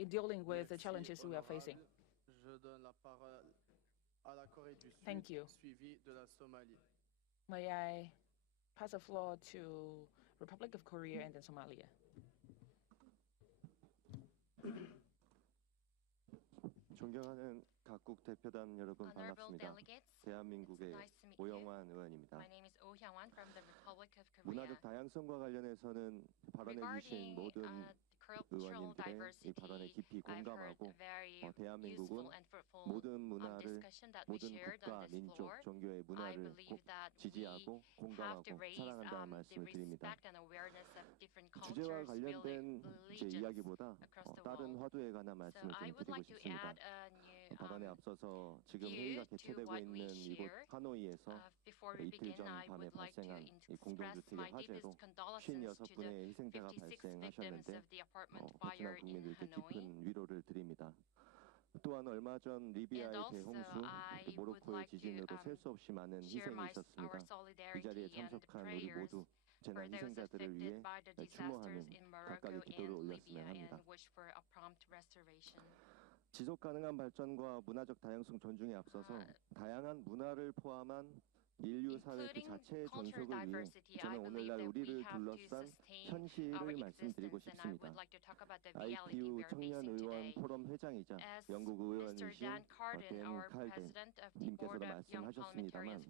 in dealing with the challenges we are facing. Thank you. May I pass the floor to Republic of Korea and then Somalia. 존경하는 각국 대표단 여러분 반갑습니다. 대한민국의 오영환 의원입니다. 문화적 다양성과 관련해서는 발언해 주신 모든 의원님들의 이 발언에 깊이 공감하고 대한민국은 모든 문화를, 모든 국가, 민족, 종교의 문화를 지지하고 공감하고 사랑한다는 말씀을 드립니다. 주제와 관련된 제 이야기보다 다른 화두에 관한 말씀을 좀 드리고 싶습니다. 발언에 앞서서 지금 회의가 개최되고 있는 이곳 하노이에서 이틀 전 밤에 발생한 이 공동주택의 화재로 56분의 희생자가 발생하셨는데 베트남 국민들께 깊은 위로를 드립니다. 또한 얼마 전 리비아의 대홍수, 모로코의 지진으로 셀 수 없이 많은 희생이 있었습니다. 이 자리에 참석한 우리 모두 재난 희생자들을 위해 추모하는 각각의 기도를 올렸으면 합니다. 지속 가능한 발전과 문화적 다양성 존중에 앞서서 다양한 문화를 포함한 인류 사회 그 자체의 존속을 위해 저는 오늘날 우리를 둘러싼 현실을 말씀드리고 싶습니다. IPU 청년 의원 포럼 회장이자 영국 의원이신 댄 칼덴 님께서도 말씀하셨습니다만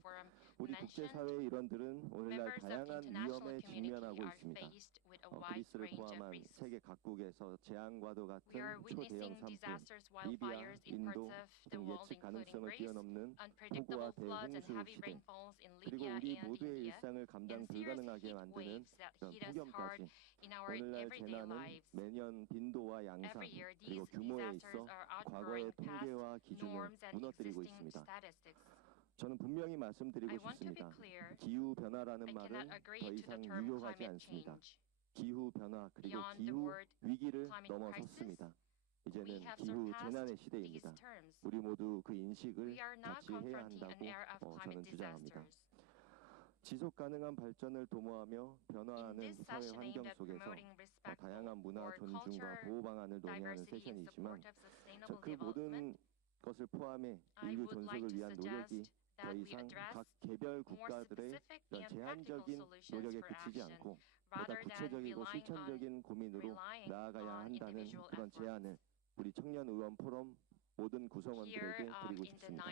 우리 국제사회의 일원들은 오늘날 다양한 위험에 직면하고 있습니다. 그리스를 포함한 세계 각국에서 재앙과도 같은 초대형 산불, 리비아, 인도 등 예측 가능성을 뛰어넘는 폭우와 대홍수 시대, 그리고 우리 모두의 일상을 감당 불가능하게 만드는 그런 폭염까지 오늘날 재난은 매년 빈도와 양상 그리고 규모에 있어 과거의 통계와 기준을 무너뜨리고 있습니다. 저는 분명히 말씀드리고 싶습니다. 기후변화라는 말은 더 이상 유효하지 않습니다. 기후변화 그리고 기후 위기를 넘어섰습니다. 이제는 기후 재난의 시대입니다. 우리 모두 그 인식을 같이 해야 한다고 저는 주장합니다. 지속 가능한 발전을 도모하며 변화하는 사회 환경 속에서 다양한 문화 존중과 보호 방안을 논의하는 세션이지만 그 모든 것을 포함해 인류 존속을 위한 노력이 더 이상 각 개별 국가들의 이런 제한적인 노력에 그치지 않고 보다 구체적이고 실천적인 고민으로 나아가야 한다는 그런 제안을 우리 청년 의원 포럼 모든 구성원들에게 드리고 싶습니다.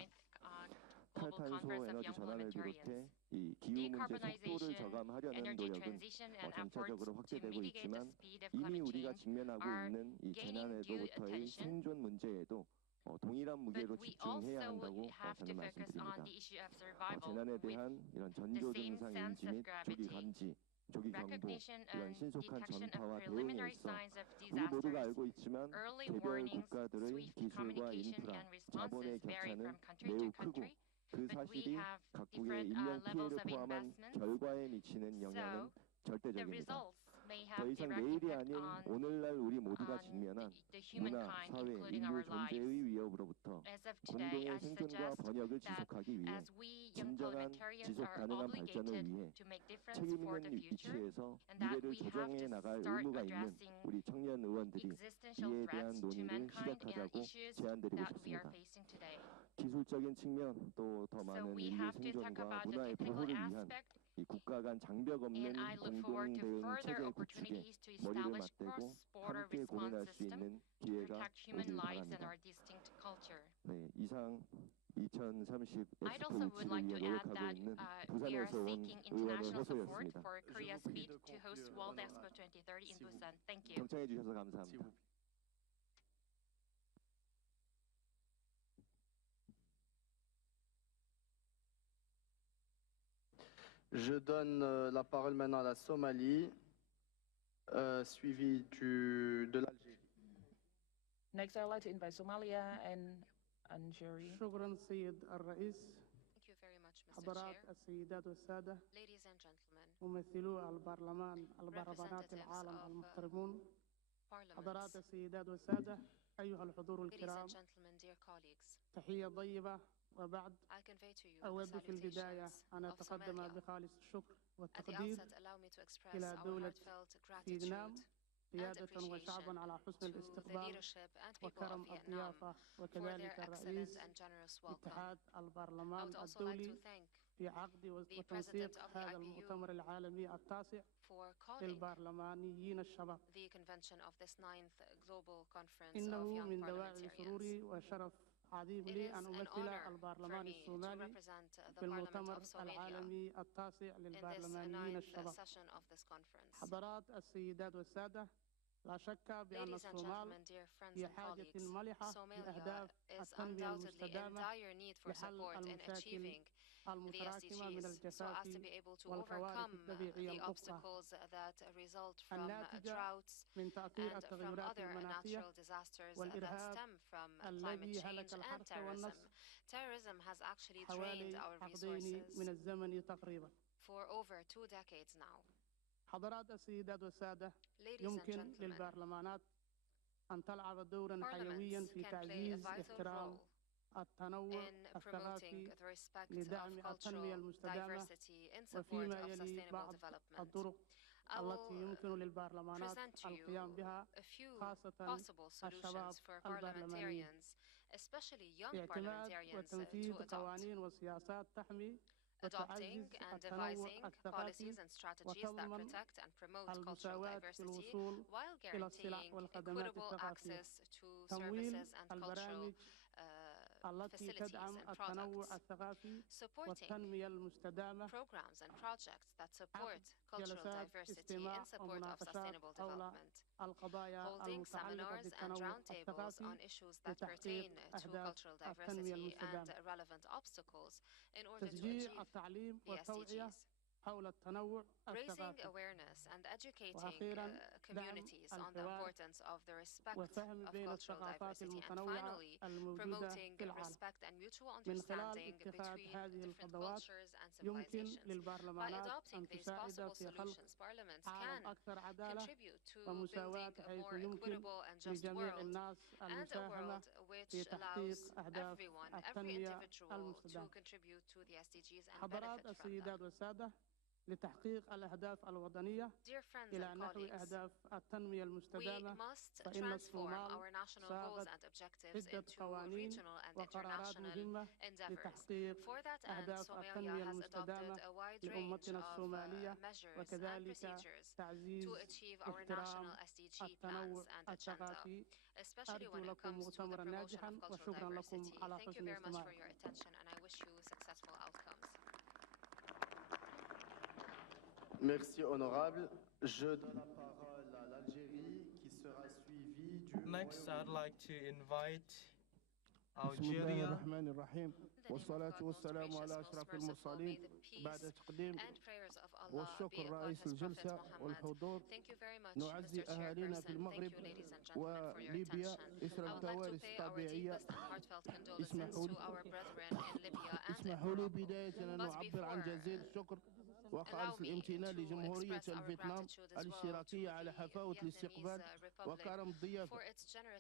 탈탄소 에너지 전환을 비롯해 이 기후 문제 속도를 저감하려는 노력은 점차적으로 확대되고 있지만 이미 우리가 직면하고 있는 이 재난으로부터의 생존 문제에도 동일한 무게로 집중해야 한다고 저는 말씀드립니다. 재난에 대한 이런 전조 증상 인지 및 조기 감지, 조기 경보, 이런 신속한 전파와 대응에 있어 우리 모두가 알고 있지만 개별 국가들의 기술과 인프라, 자본의 격차는 매우 크고 그 사실이 각국의 인명 피해를 포함한 결과에 미치는 영향은 절대적입니다. 더 이상 내일이 아닌 오늘날 우리 모두가 직면한 문화, 사회, 인류 존재의 위협으로부터 공동의 생존과 번역을 지속하기 위해 진정한 지속 가능한 발전을 위해 책임 있는 위치에서 미래를 조정해 나갈 의무가 있는 우리 청년 의원들이 이에 대한 논의를 시작하자고 제안드리고 싶습니다. 기술적인 측면 또 더 많은 인류 생존과 문화의 보호를 위한 이 국가 간 장벽 없는 공동 대응 체제 구축에 머리를 맞대고 함께 고민할 수 있는 기회가 오길 바랍니다. 네, 이상 2030 엑스포 유치를 위해 노력하고 있는 부산에서 온 의원의 호소였습니다. 경청해 주셔서 감사합니다. Je donne la parole maintenant à la Somalie, suivie de l'Algérie. Next, I'd like to invite Somalia and Algeria. شكرا سيد الرئيس. Thank you very much, Mr. حضرات Chair. السيدات والسادة Ladies and gentlemen, ممثلو البرلمانات العالم المحترمون parliaments, حضرات السيدات والسادة أيها الحضور ladies and الكرام gentlemen, dear colleagues, تحية طيبة وبعد I convey to you the أود في البداية salutations أن of أتقدم Somalia. بخالص الشكر At the والتقدير outset, allow me to express إلى our دولة heartfelt فيتنام gratitude and قيادة appreciation وشعبا على حسن to the الاستقبال leadership and people of وكرم Vietnam الضيافة for their وكذلك excellent الرئيس and generous welcome. اتحاد I البرلمان would also like to الدولي thank في عقد the وتنسيق President of the هذا IPU المؤتمر العالمي التاسع for calling للبرلمانيين الشباب. the convention of this 9th Global Conference of إنه Young من دواعي Parliamentarians. سروري وشرف عظيم It لي is أن an أمثل honor for البرلمان me to الصومالي represent the في Parliament المؤتمر of Somalia العالمي التاسع in this للبرلمانيين 9th الشباب. session of this conference. حضرات السيدات والسادة لا شك بأن Ladies and الصومال gentlemen, dear friends في and حاجة colleagues, ملحة Somalia لأهداف is التنمية undoubtedly in المستدامة dire need for لحل support in المشاكل achieving the المتراكمة من SDGs so الجفاف as to be able to والكوارث overcome الطبيعية the الأخرى obstacles that result from الناتجة droughts من تأثير and from التغيرات other المناخية natural disasters that والإرهاب stem from الذي climate هلك change and الحرث terrorism. والنسل Terrorism has actually drained حوالي our عقدين من resources الزمن تقريبا. for over 2 decades now. حضرات السيدات والسادة Ladies and يمكن gentlemen, للبرلمانات أن تلعب دورا حيويا parliaments في can play a تعزيز vital احترام role التنوع in promoting الثقافي the respect لدعم of التنمية cultural المستدامة diversity in support وفيما of يلي sustainable بعض development. الطرق I التي will يمكن للبرلمانات present to you القيام بها a few خاصة possible الشباب solutions for البرلمانيين. parliamentarians, especially young اعتماد parliamentarians, to وتنفيذ adopt. قوانين وسياسات تحمي Adopting وتعزز and التنوع devising الثقافي policies and strategies that وتضمن protect and promote cultural المساواة في diversity الوصول while إلى السلع guaranteeing والخدمات equitable الثقافية. access to تمويل services and cultural البرامج التي facilities تدعم and التنوع products. الثقافي Supporting والتنمية المستدامة programs and projects that support cultural جلسات diversity استماع in support of ومناقشات sustainable حول development. القضايا Holding المتعلقة seminars and بالتنوع roundtables on الثقافي issues that لتحقيق pertain to أهداف cultural التنمية diversity and المستدامة. relevant obstacles in order to تشجيع achieve التعليم the والتوعية SDGs. raising awareness and educating communities on the importance of the respect of cultural diversity, and finally, promoting respect and mutual understanding between different cultures and civilizations. By adopting these possible solutions, parliaments can contribute to building a more equitable and just world, and a world which allows everyone, every individual, to contribute to the SDGs and benefit from them. لتحقيق الأهداف الوطنية إلى نحو أهداف التنمية المستدامة فإن الصومال صاغت عدة قوانين وقرارات مهمة لتحقيق أهداف التنمية المستدامة لأمتنا الصومالية وكذلك تعزيز احترام التنوع الثقافي. أرجو لكم مؤتمرا ناجحا وشكرا لكم على حسن الاستماع. Merci, honorable. Je donne la parole à l'Algérie, qui sera suivie du... Next, I'd like to invite بسم الله Algeria. الرحمن الرحيم والصلاة والسلام على أشرف المرسلين بعد تقديم والشكر رئيس الجلسة والحضور. نعزي أهالينا في المغرب وليبيا إثر الكوارث الطبيعية. اسمحوا لي بداية أن نعبر عن جزيل الشكر وخالص الامتنان لجمهورية الفيتنام الاشتراكية على حفاوة الاستقبال وكرم الضيافة،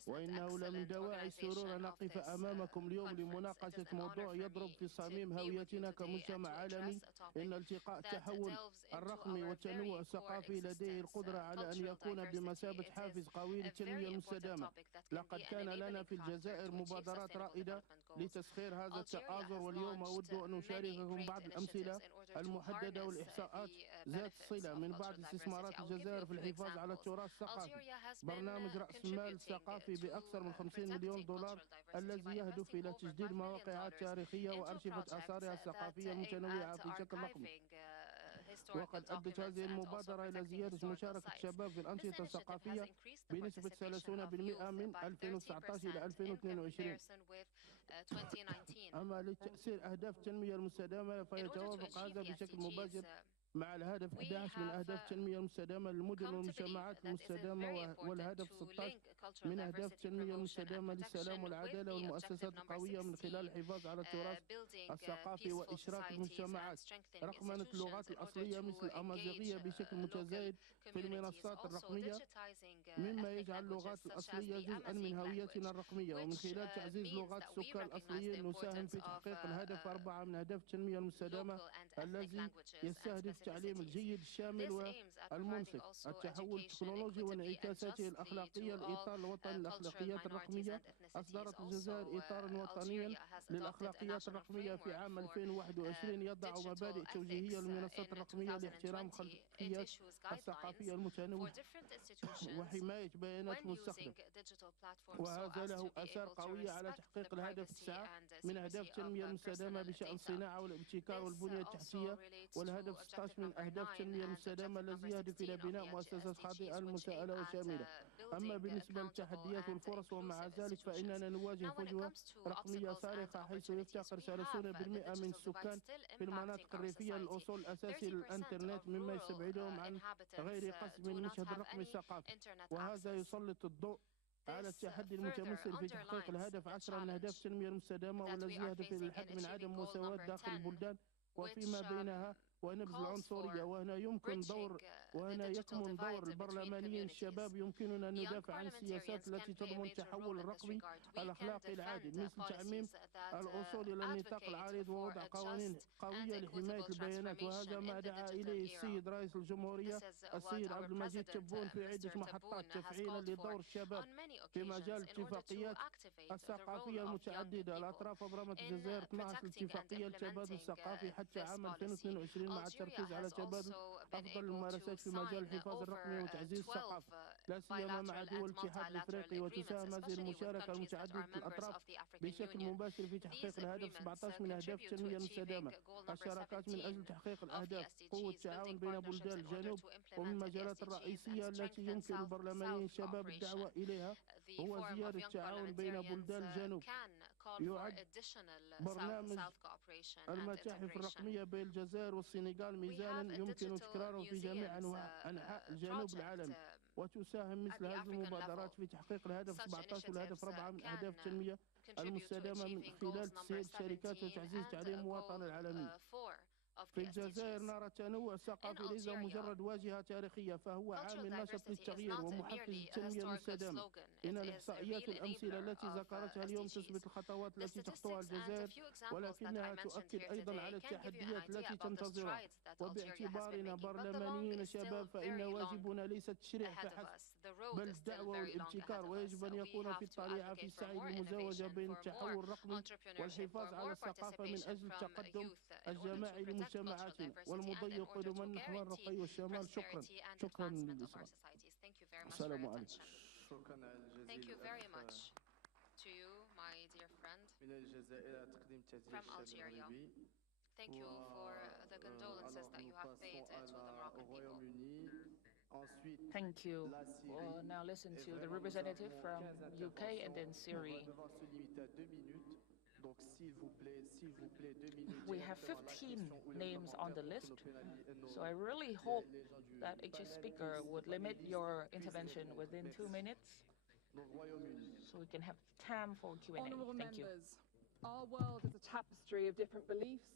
وإنه لمن دواعي السرور أن نقف أمامكم اليوم لمناقشة موضوع يضرب في صميم هويتنا كمجتمع عالمي. إن التقاء التحول الرقمي والتنوع الثقافي لديه القدرة على أن يكون بمثابة حافز قوي للتنمية المستدامة. لقد كان لنا في الجزائر مبادرات رائدة لتسخير هذا التآزر، واليوم أود أن أشارككم بعض الأمثلة المحددة والإحصاءات ذات الصلة من بعض استثمارات الجزائر في الحفاظ على التراث الثقافي. برنامج رأس المال ثقافي بأكثر من 50 مليون دولار الذي يهدف إلى تجديد مواقعها التاريخية وأرشفة آثارها الثقافية المتنوعة في شكل رقمي. وقد أدت هذه المبادرة إلى زيادة مشاركة الشباب في الأنشطة الثقافية بنسبة 30% من 2019 إلى 2022. أما لتأثير أهداف التنمية المستدامة فيتوافق هذا بشكل مباشر مع الهدف 11 من أهداف التنمية المستدامة للمدن والمجتمعات المستدامة، والهدف 16 من أهداف التنمية المستدامة للسلام والعدالة والمؤسسات القوية من خلال الحفاظ على التراث الثقافي وإشراك المجتمعات. رقمنة اللغات الأصلية مثل الأمازيغية بشكل متزايد في المنصات الرقمية، مما يجعل اللغات الأصلية جزءا من هويتنا الرقمية. ومن خلال تعزيز لغات السكان الأصليين نساهم في تحقيق الهدف 4 من أهداف التنمية المستدامة الذي يستهدف التعليم الجيد الشامل والمنصف، التحول التكنولوجي وانعكاساته الأخلاقية. الإطار الوطني للأخلاقيات الرقمية أصدرت الجزائر إطارا وطنيا للأخلاقيات الرقمية في عام 2021 يضع مبادئ توجيهية للمنصات الرقمية لاحترام خلفيات الثقافية المتنوعة وحماية بيانات المستخدم، وهذا له آثار قوية على تحقيق الهدف 9 من أهداف التنمية المستدامة بشأن الصناعة والابتكار والبنية التحتية، والهدف 16 من أهداف التنمية المستدامة الذي يهدف إلى بناء مؤسسات خاطئة المساءلة وشاملة. أما بالنسبة للتحديات والفرص ومع ذلك فإننا نواجه فجوة رقمية صارخة، حيث يفتقر 30% من السكان في المناطق الريفية للوصول الأساسي للإنترنت، مما يستبعدهم عن غير قسم من المشهد الرقمي الثقافي. وهذا يسلط الضوء على التحدي المتمثل في تحقيق الهدف 10 من أهداف التنمية المستدامة والذي يهدف إلى الحد من عدم مساواة داخل البلدان وفيما بينها ونبذ العنصرية. وهنا يكمن دور البرلمانيين الشباب. يمكننا أن ندافع عن السياسات التي تضمن التحول الرقمي الأخلاقي العادل، مثل تعميم الوصول إلى النطاق العريض ووضع قوانين قوية لحماية البيانات، وهذا ما دعا إليه السيد رئيس الجمهورية السيد عبد المجيد تبون في عدة محطات تفعيلا لدور الشباب في مجال الاتفاقيات الثقافية المتعددة. الأطراف أبرمت الجزائر 12 اتفاقية للتبادل الثقافي حتى عام 2022 مع التركيز على تبادل أفضل الممارسات في مجال الحفاظ الرقمي وتعزيز الثقافة، لا سيما مع دول الاتحاد الإفريقي. وتساهم هذه المشاركة المتعددة الأطراف بشكل مباشر في تحقيق الهدف 17 من أهداف التنمية المستدامة، الشراكات من أجل تحقيق الأهداف، قوة التعاون بين بلدان الجنوب. ومن المجالات الرئيسية التي يمكن البرلمانيين الشباب الدعوة إليها هو زيادة التعاون بين بلدان الجنوب يعد برنامج المتاحف الرقمية بين الجزائر والسنغال ميزانا يمكن تكراره في جميع أنحاء الجنوب العالمي، وتساهم مثل هذه المبادرات في تحقيق الهدف 17 والهدف 4 من أهداف التنمية المستدامة من خلال تسهيل الشركات وتعزيز تعليم المواطنة العالمي. في الجزائر نرى التنوع الثقافي ليس مجرد واجهة تاريخية، فهو عامل نشط للتغيير ومحفز للتنمية المستدامة. إن الإحصائيات والأمثلة التي ذكرتها اليوم تثبت الخطوات التي تخطوها الجزائر، ولكنها تؤكد أيضا على التحديات التي تنتظرها. وباعتبارنا برلمانيين شباب فإن واجبنا ليس التشريع فحسب، بل الدعوة والابتكار، ويجب أن يكون في الطليعة في السعي للمزاوجة بين التحول الرقمي والحفاظ على الثقافة من أجل التقدم الجماعي لمجتمعاتنا والمضي قدما نحو الرقي والشمال. شكرا للإصغاء. السلام عليكم. Thank you very much to you, my dear friend from Algeria. Thank you for the condolences that you have paid to the Moroccan people. Thank you. We'll now listen to the representative from UK and then Syria. We have 15 names on the list, so I really hope that each speaker would limit your intervention within 2 minutes so we can have time for Q&A. Honourable Thank you. members, our world is a tapestry of different beliefs,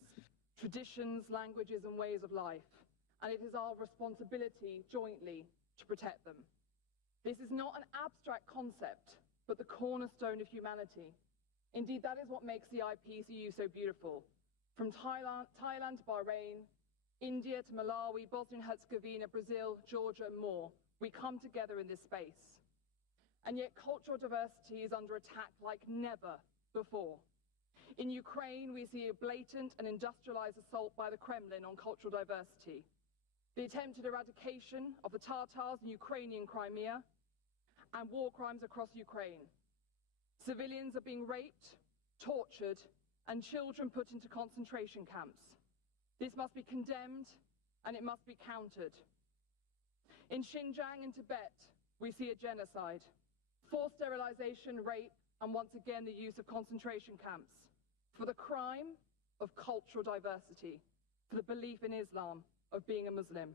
traditions, languages and ways of life, and it is our responsibility jointly to protect them. This is not an abstract concept, but the cornerstone of humanity. Indeed, that is what makes the IPCU so beautiful. From Thailand to Bahrain, India to Malawi, Bosnia and Herzegovina, Brazil, Georgia and more, we come together in this space. And yet cultural diversity is under attack like never before. In Ukraine, we see a blatant and industrialized assault by the Kremlin on cultural diversity. The attempted eradication of the Tatars in Ukrainian Crimea and war crimes across Ukraine. Civilians are being raped, tortured, and children put into concentration camps. This must be condemned, and it must be countered. In Xinjiang and Tibet, we see a genocide, forced sterilization, rape, and once again the use of concentration camps for the crime of cultural diversity, for the belief in Islam of being a Muslim.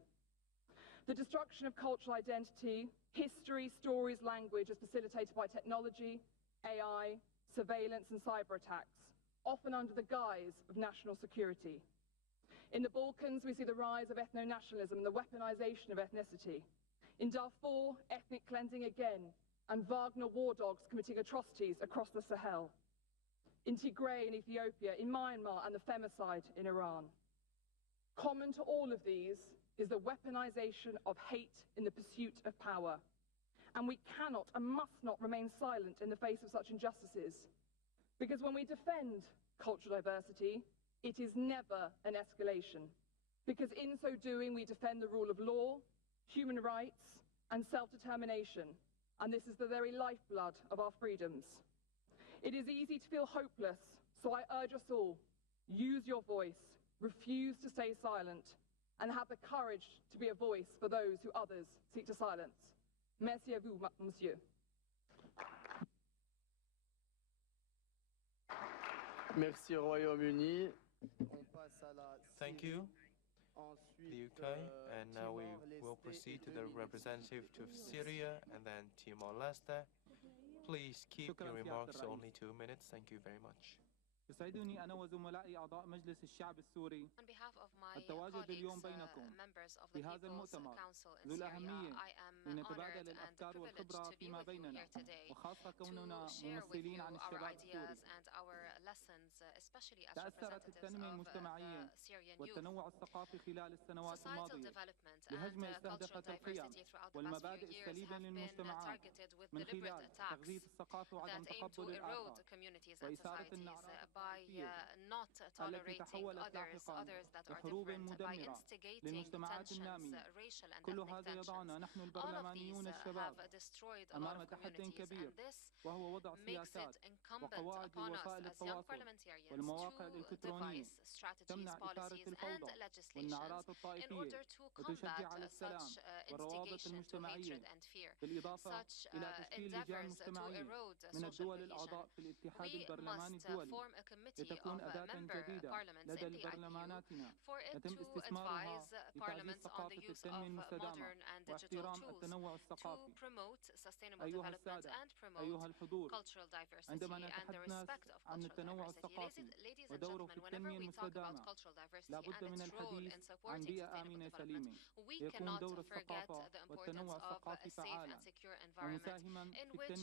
The destruction of cultural identity, history, stories, language is facilitated by technology, AI, surveillance and cyber attacks, often under the guise of national security. In the Balkans, we see the rise of ethno-nationalism and the weaponization of ethnicity. In Darfur, ethnic cleansing again, and Wagner war dogs committing atrocities across the Sahel. In Tigray in Ethiopia, in Myanmar, and the femicide in Iran. Common to all of these is the weaponization of hate in the pursuit of power. And we cannot and must not remain silent in the face of such injustices. Because when we defend cultural diversity, it is never an escalation. Because in so doing, we defend the rule of law, human rights, and self-determination. And this is the very lifeblood of our freedoms. It is easy to feel hopeless, so I urge us all, use your voice, refuse to stay silent, and have the courage to be a voice for those who others seek to silence. Merci à vous, monsieur. Merci Royaume-Uni. Thank you, the UK, and now we will proceed to the representative of Syria and then Timor-Leste. Please keep your remarks to only 2 minutes. Thank you very much. يسعدني أنا وزملائي أعضاء مجلس الشعب السوري التواجد اليوم بينكم في هذا المؤتمر ذو الأهمية لنتبادل الأفكار والخبرة فيما بيننا، وخاصة كوننا ممثلين عن الشباب السوري. تأثرت التنمية المجتمعية والتنوع الثقافي خلال السنوات الماضية بهجمة استهدفت القيم والمبادئ السليمة للمجتمعات من خلال تغذية الثقافة وعدم تقبل الآخر وإثارة النعرات by not tolerating others that are different, by instigating tensions, racial and ethnic tensions. All of these have destroyed a lot of communities, and this makes it incumbent upon us as young parliamentarians to devise strategies, policies, and legislations in order to combat such instigation to hatred and fear, such endeavors to erode social cohesion. We must form a committee of member parliaments in the IPU for it to advise parliaments on the use of modern and digital tools to promote sustainable development and promote cultural diversity and the respect of cultural diversity. Ladies and gentlemen, whenever we talk about cultural diversity and its role in supporting sustainable development, we cannot forget the importance of a safe and secure environment in which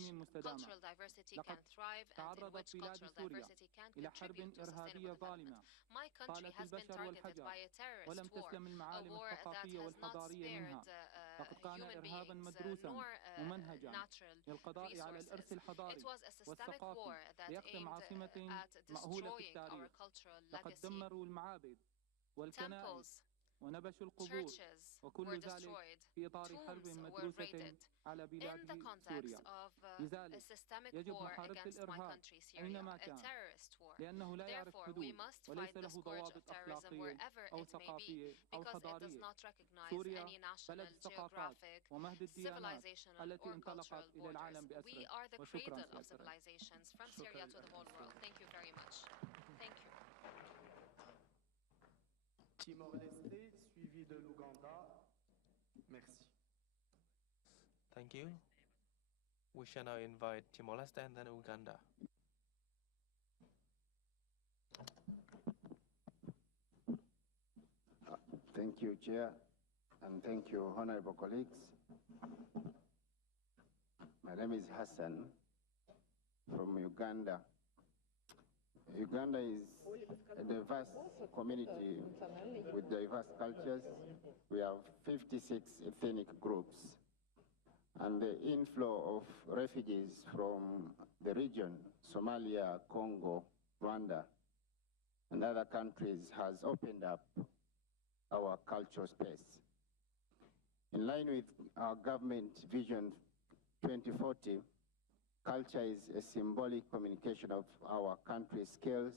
cultural diversity can thrive and in which cultural diversity can contribute to sustainable development. My country has been targeted by a terrorist war, a war that has not spared human beings nor natural resources. It was a systemic war that aimed at destroying our cultural legacy. Temples, churches were destroyed, tombs were raided. In the context of a systemic war against my country, Syria, a terrorist war. Therefore, we must fight the scourge of terrorism wherever it may be, because it does not recognize any national, geographic, civilizational, or cultural borders. We are the cradle of civilizations from Syria to the whole world. Thank you very much. Thank you. Timor-Leste, suivi de l'Ouganda. Merci. Thank you. We shall now invite Timor-Leste and then Uganda. Thank you, Chair, and thank you, honorable colleagues. My name is Hassan from Uganda. Uganda is a diverse community with diverse cultures. We have 56 ethnic groups, and the inflow of refugees from the region, Somalia, Congo, Rwanda, and other countries has opened up our cultural space. In line with our government vision 2040, culture is a symbolic communication of our country's skills,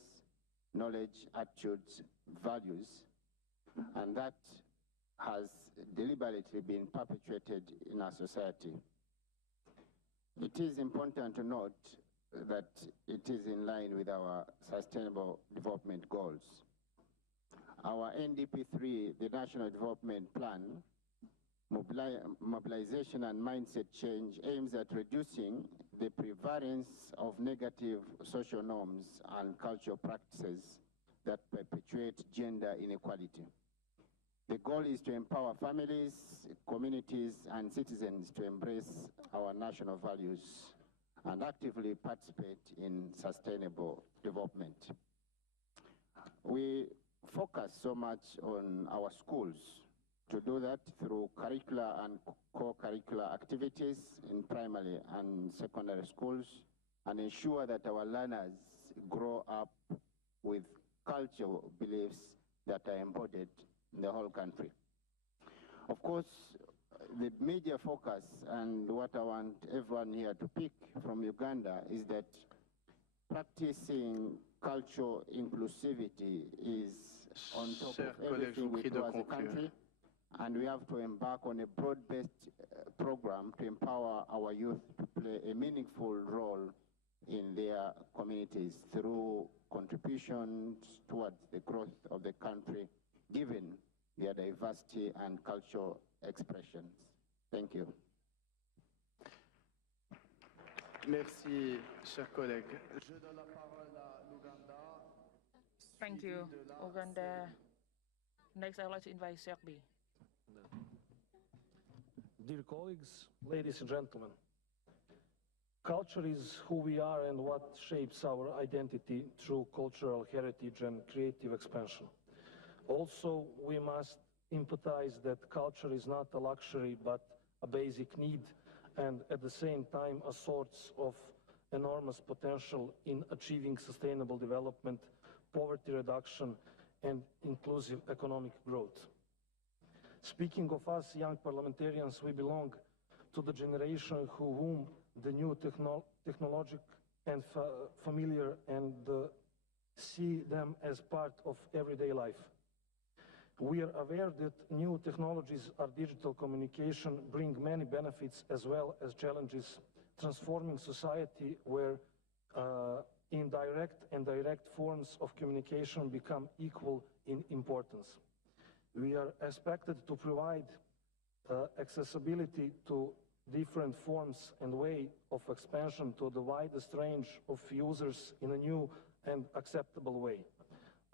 knowledge, attitudes, values, and that has deliberately been perpetuated in our society. It is important to note that it is in line with our Sustainable Development Goals. Our NDP3, the National Development Plan, mobilization and mindset change aims at reducing the prevalence of negative social norms and cultural practices that perpetuate gender inequality. The goal is to empower families, communities, and citizens to embrace our national values and actively participate in sustainable development. We focus so much on our schools. To do that through curricular and co-curricular activities in primary and secondary schools, and ensure that our learners grow up with cultural beliefs that are embodied in the whole country. Of course, the major focus and what I want everyone here to pick from Uganda is that practicing cultural inclusivity is on top of everything we do as a country. And we have to embark on a broad-based program to empower our youth to play a meaningful role in their communities through contributions towards the growth of the country, given their diversity and cultural expressions. Thank you. Merci, chers collègues. Je donne la parole à l'Ouganda. Thank you, Uganda. Next, I'd like to invite Serbi. Dear colleagues, ladies and gentlemen, culture is who we are and what shapes our identity through cultural heritage and creative expansion. Also, we must empathize that culture is not a luxury but a basic need, and at the same time a source of enormous potential in achieving sustainable development, poverty reduction, and inclusive economic growth. Speaking of us, young parliamentarians, we belong to the generation whom the new technologic and familiar and see them as part of everyday life. We are aware that new technologies or digital communication bring many benefits as well as challenges, transforming society where indirect and direct forms of communication become equal in importance. We are expected to provide accessibility to different forms and way of expansion to the widest range of users in a new and acceptable way.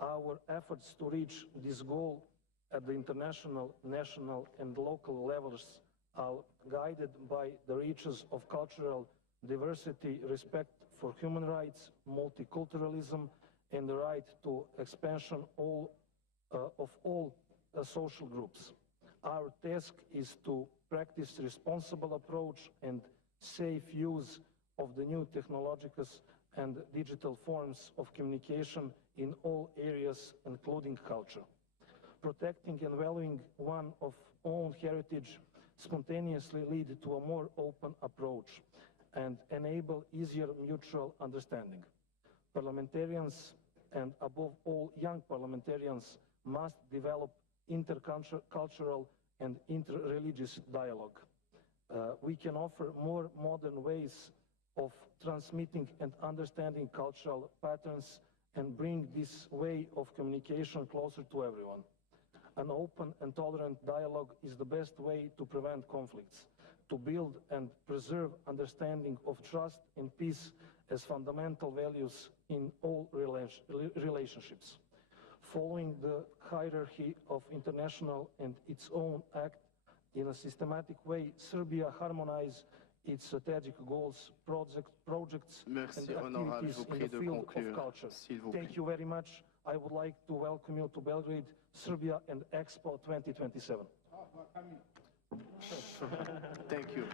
Our efforts to reach this goal at the international, national, and local levels are guided by the reaches of cultural diversity, respect for human rights, multiculturalism, and the right to expansion of all social groups. Our task is to practice responsible approach and safe use of the new technological and digital forms of communication in all areas, including culture. Protecting and valuing one of own heritage spontaneously lead to a more open approach and enable easier mutual understanding. Parliamentarians, and above all young parliamentarians, must develop intercultural and interreligious dialogue. We can offer more modern ways of transmitting and understanding cultural patterns and bring this way of communication closer to everyone. An open and tolerant dialogue is the best way to prevent conflicts, to build and preserve understanding of trust and peace as fundamental values in all relationships. Following the hierarchy of international and its own act in a systematic way, Serbia harmonized its strategic goals, projects, and activities in the field of culture. Thank you very much. I would like to welcome you to Belgrade, Serbia, and Expo 2027. Thank you.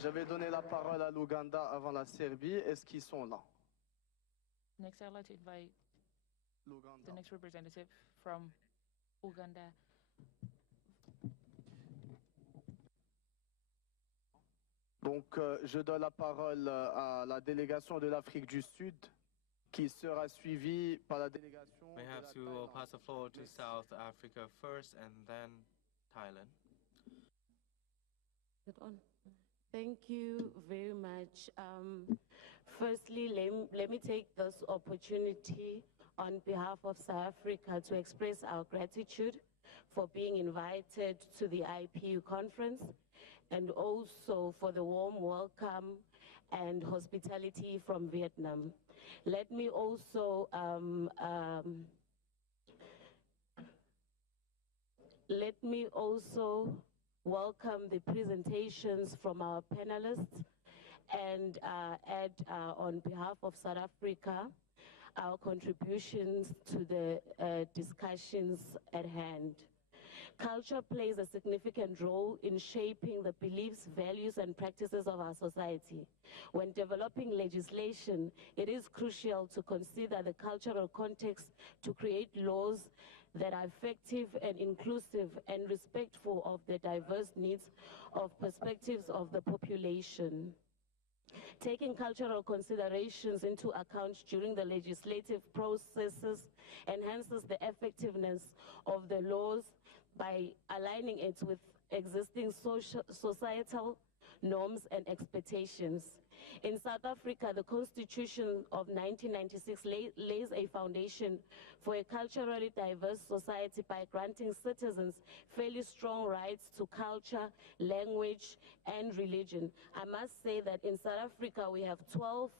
J'avais donné la parole à l'Ouganda avant la Serbie. Est-ce qu'ils sont là? Next, I'd like to invite the next representative from Uganda. Donc, je donne la parole à la délégation de l'Afrique du Sud, qui sera suivie par la délégation. Perhaps we will pass the floor to South Africa first and then Thailand. Thank you very much. Firstly, let me take this opportunity on behalf of South Africa to express our gratitude for being invited to the IPU conference and also for the warm welcome and hospitality from Vietnam. Let me also welcome the presentations from our panelists and add on behalf of South Africa our contributions to the discussions at hand. Culture plays a significant role in shaping the beliefs, values, and practices of our society. When developing legislation, it is crucial to consider the cultural context to create laws that are effective and inclusive and respectful of the diverse needs of perspectives of the population. Taking cultural considerations into account during the legislative processes enhances the effectiveness of the laws by aligning it with existing societal norms and expectations. In South Africa, the Constitution of 1996 lays a foundation for a culturally diverse society by granting citizens fairly strong rights to culture, language, and religion. I must say that in South Africa, we have 12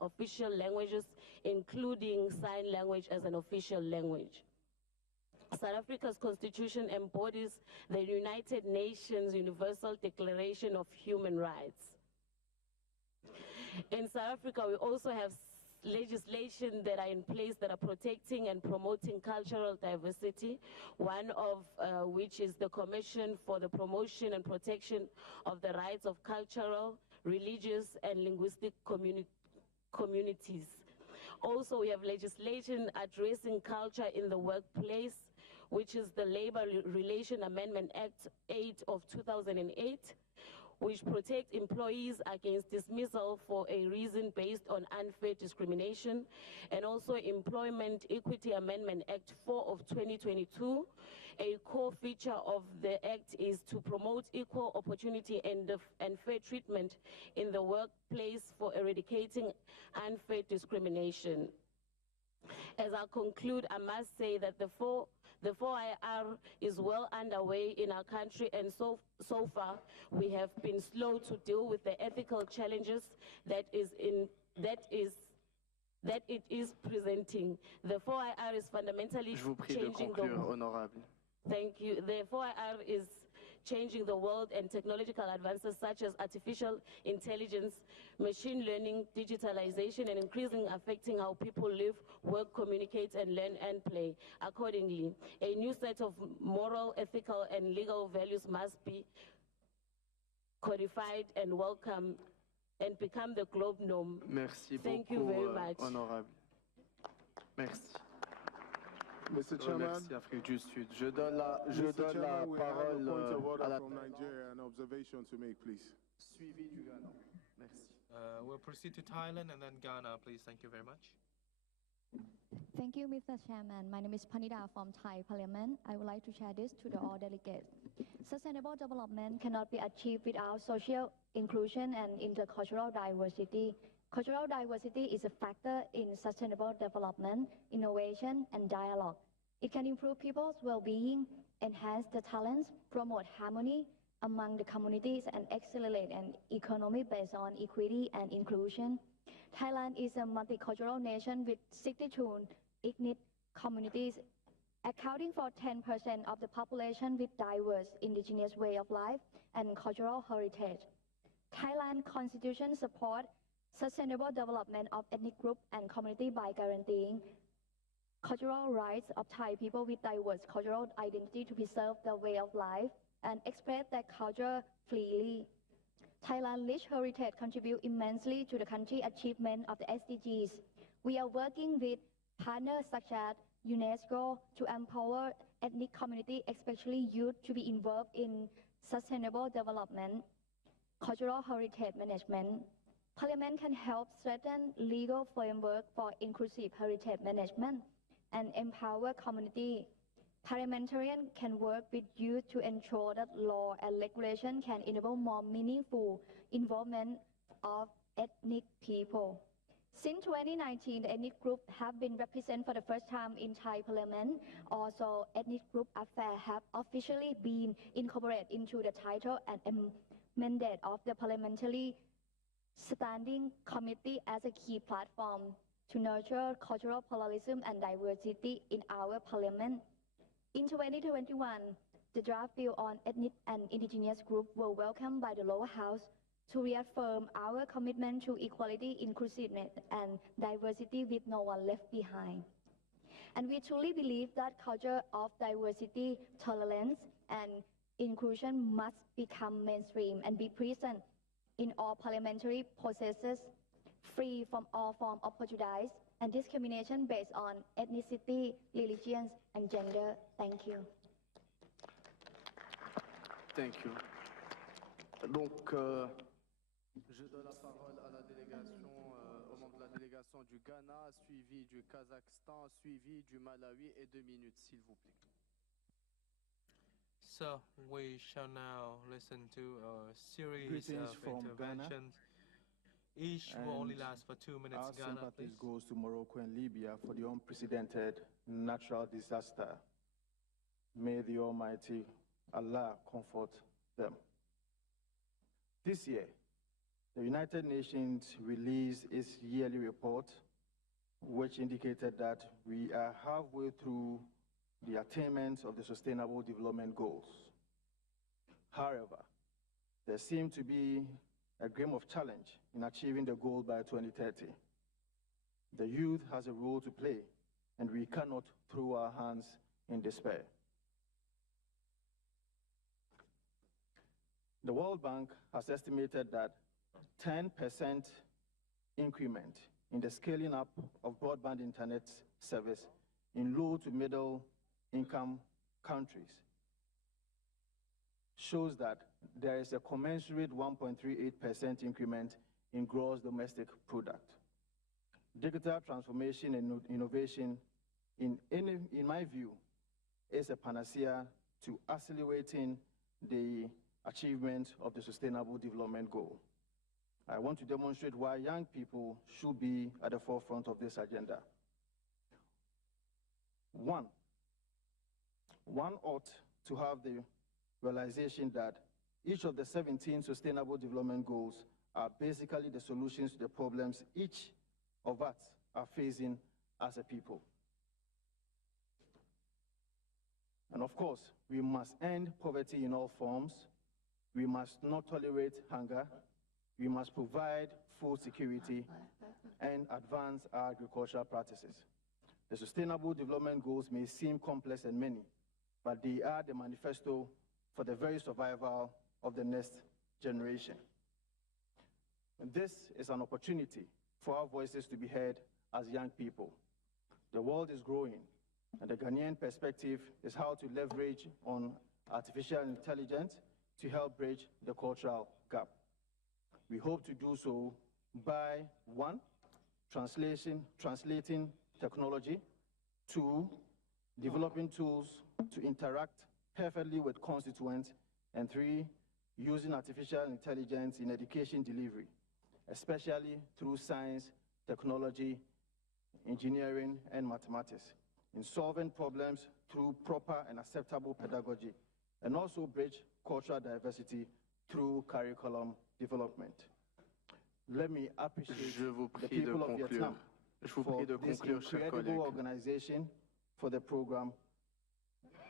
official languages, including sign language as an official language. South Africa's constitution embodies the United Nations Universal Declaration of Human Rights. In South Africa, we also have legislation that are in place that are protecting and promoting cultural diversity, one of which is the Commission for the Promotion and Protection of the Rights of Cultural, religious and linguistic communities. Also, we have legislation addressing culture in the workplace, which is the Labor Relation Amendment Act 8 of 2008, which protects employees against dismissal for a reason based on unfair discrimination, and also Employment Equity Amendment Act 4 of 2022. A core feature of the act is to promote equal opportunity and fair treatment in the workplace for eradicating unfair discrimination. As I conclude, I must say that the 4IR is well underway in our country, and so far we have been slow to deal with the ethical challenges that it is presenting. The 4IR is fundamentally changing the world. Thank you. The 4IR is changing the world, and technological advances such as artificial intelligence, machine learning, digitalization, and increasingly affecting how people live, work, communicate, and learn and play. Accordingly, a new set of moral, ethical, and legal values must be codified and welcome and become the globe norm. Merci Thank beaucoup, you very much. honorable. Merci. Mr. Chairman, Merci Afrique du Sud. Je donne la parole à la Nigeria, an observation to make, please. Suivi du Ghana. Merci. We'll proceed to Thailand and then Ghana, please. Thank you very much. Thank you, Mr. Chairman. My name is Panida from Thai Parliament. I would like to share this to the all delegates. Sustainable development cannot be achieved without social inclusion and intercultural diversity. Cultural diversity is a factor in sustainable development, innovation, and dialogue. It can improve people's well-being, enhance the talents, promote harmony among the communities, and accelerate an economy based on equity and inclusion. Thailand is a multicultural nation with 62 ethnic communities, accounting for 10% of the population with diverse indigenous way of life and cultural heritage. Thailand's constitution supports sustainable development of ethnic group and community by guaranteeing cultural rights of Thai people with diverse cultural identity to preserve their way of life and express their culture freely. Thailand's rich heritage contributes immensely to the country's achievement of the SDGs. We are working with partners such as UNESCO to empower ethnic community, especially youth, to be involved in sustainable development, cultural heritage management. Parliament can help strengthen legal framework for inclusive heritage management and empower community. Parliamentarians can work with youth to ensure that law and regulation can enable more meaningful involvement of ethnic people. Since 2019, the ethnic groups have been represented for the first time in Thai Parliament. Also, ethnic group affairs have officially been incorporated into the title and mandate of the Parliamentary Standing Committee as a key platform to nurture cultural pluralism and diversity in our parliament. In 2021, the draft bill on ethnic and indigenous groups were welcomed by the lower house to reaffirm our commitment to equality, inclusiveness, and diversity with no one left behind. And we truly believe that culture of diversity, tolerance, and inclusion must become mainstream and be present in all parliamentary processes, free from all forms of prejudice and discrimination based on ethnicity, religion, and gender. Thank you. Thank you. Donc, je donne la parole à la délégation, au membre de la délégation du Ghana, suivi du Kazakhstan, suivi du Malawi, et 2 minutes, s'il vous plaît. So we shall now listen to a series Greetings of from interventions. Ghana. Each will only last for 2 minutes. Our Ghana, sympathies please. goes to Morocco and Libya for the unprecedented natural disaster. May the Almighty Allah comfort them. This year, the United Nations released its yearly report, which indicated that we are halfway through the attainment of the Sustainable Development Goals. However, there seems to be a game of challenge in achieving the goal by 2030. The youth has a role to play, and we cannot throw our hands in despair. The World Bank has estimated that 10% increment in the scaling up of broadband internet service in low to middle income countries shows that there is a commensurate 1.38% increment in gross domestic product. Digital transformation and innovation, in my view, is a panacea to accelerating the achievement of the Sustainable Development Goal. I want to demonstrate why young people should be at the forefront of this agenda. One ought to have the realization that each of the 17 Sustainable Development Goals are basically the solutions to the problems each of us are facing as a people. And of course, we must end poverty in all forms. We must not tolerate hunger. We must provide food security and advance our agricultural practices. The Sustainable Development Goals may seem complex and many, but they are the manifesto for the very survival of the next generation. And this is an opportunity for our voices to be heard as young people. The world is growing, and the Ghanaian perspective is how to leverage on artificial intelligence to help bridge the cultural gap. We hope to do so by, 1, translating technology, 2, developing tools to interact perfectly with constituents, and 3, using artificial intelligence in education delivery, especially through science, technology, engineering, and mathematics, in solving problems through proper and acceptable pedagogy, and also bridge cultural diversity through curriculum development. Let me appreciate the people of Vietnam for this incredible organization for the program,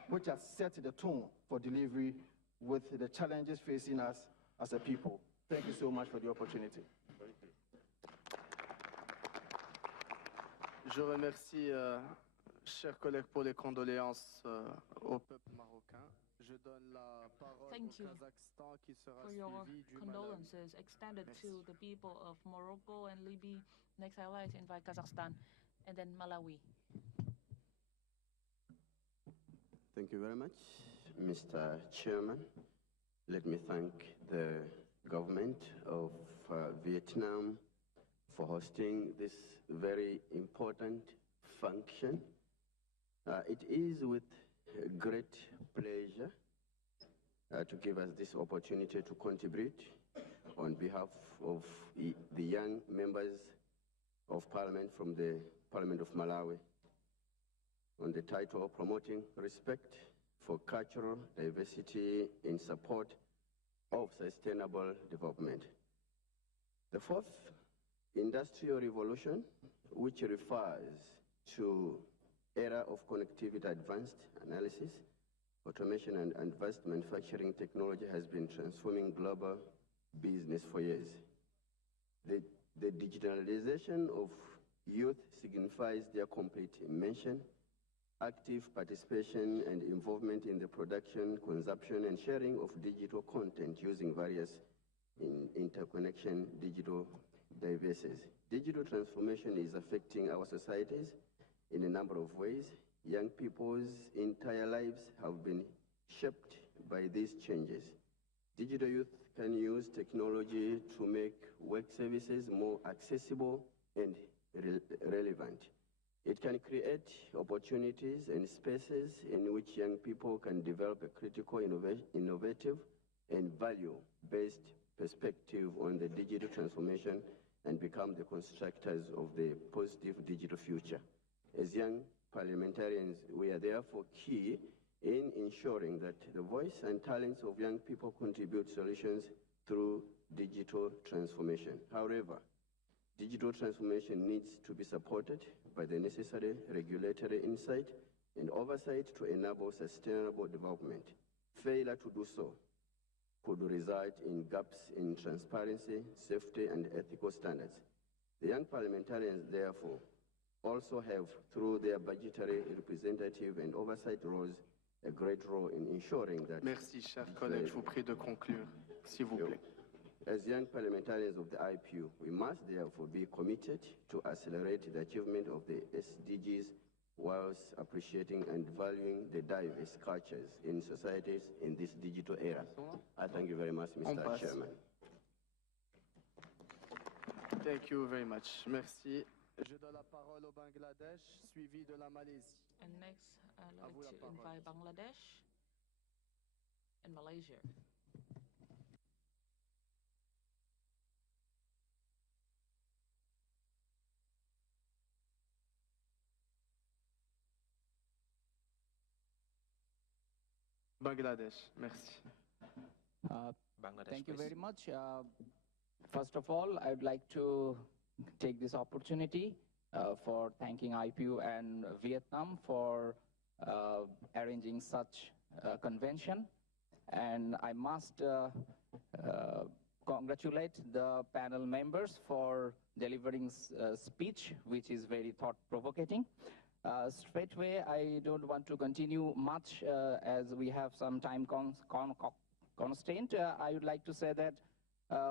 which has set the tone for delivery with the challenges facing us as a people. Thank you so much for the opportunity. Je remercie, chers collègues, pour les condoléances au peuple marocain. Je donne la parole au Kazakhstan qui sera suivi du condolences extended to the people of Morocco and Libya. Next, I'd like to invite Kazakhstan and then Malawi. Thank you very much, Mr. Chairman. Let me thank the government of Vietnam for hosting this very important function. It is with great pleasure to give us this opportunity to contribute on behalf of the young members of Parliament from the Parliament of Malawi on the title of Promoting Respect for Cultural Diversity in Support of Sustainable Development. The fourth industrial revolution, which refers to era of connectivity, advanced analysis, automation, and advanced manufacturing technology, has been transforming global business for years. The digitalization of youth signifies their complete immersion, active participation and involvement in the production, consumption, and sharing of digital content using various interconnection digital devices. Digital transformation is affecting our societies in a number of ways. Young people's entire lives have been shaped by these changes. Digital youth can use technology to make work services more accessible and relevant. It can create opportunities and spaces in which young people can develop a critical, innovative, and value-based perspective on the digital transformation and become the constructors of the positive digital future. As young parliamentarians, we are therefore key in ensuring that the voice and talents of young people contribute solutions through digital transformation. However, digital transformation needs to be supported by the necessary regulatory insight and oversight to enable sustainable development. Failure to do so could result in gaps in transparency, safety, and ethical standards. The young parliamentarians, therefore, also have, through their budgetary, representative, and oversight roles, a great role in ensuring that... Merci, chers collègues. Je vous prie de conclure, s'il vous plaît. As young parliamentarians of the IPU, we must therefore be committed to accelerate the achievement of the SDGs whilst appreciating and valuing the diverse cultures in societies in this digital era. I thank you very much, Mr. Chairman. Thank you very much. Merci. Je donne la parole au Bangladesh, suivi de la Malaisie. And next, I'd like to invite Bangladesh and Malaysia. Bangladesh, merci. Thank you very much. First of all, I would like to take this opportunity for thanking IPU and Vietnam for arranging such a convention. And I must congratulate the panel members for delivering a speech, which is very thought-provoking. Straightway, I don't want to continue much as we have some time constraint. I would like to say that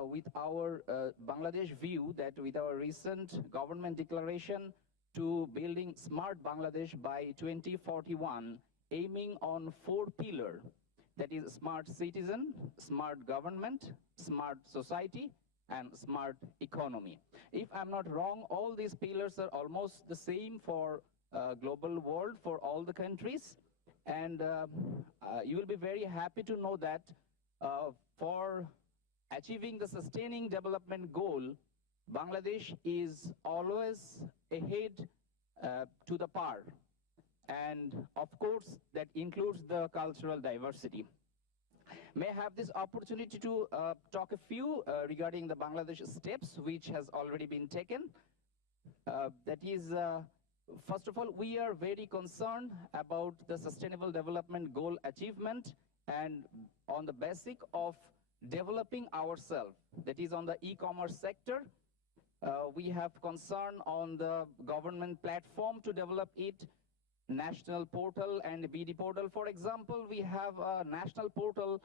with our Bangladesh view, that with our recent government declaration to building smart Bangladesh by 2041, aiming on 4 pillars, that is smart citizen, smart government, smart society, and smart economy. If I'm not wrong, all these pillars are almost the same for global world for all the countries, and you will be very happy to know that for achieving the sustaining development goal, Bangladesh is always ahead to the par, and of course that includes the cultural diversity. May I have this opportunity to talk a few regarding the Bangladesh steps which has already been taken. That is, first of all, we are very concerned about the Sustainable Development Goal achievement and on the basic of developing ourselves. That is on the e-commerce sector. We have concern on the government platform to develop it, national portal and BD portal. For example, we have a national portal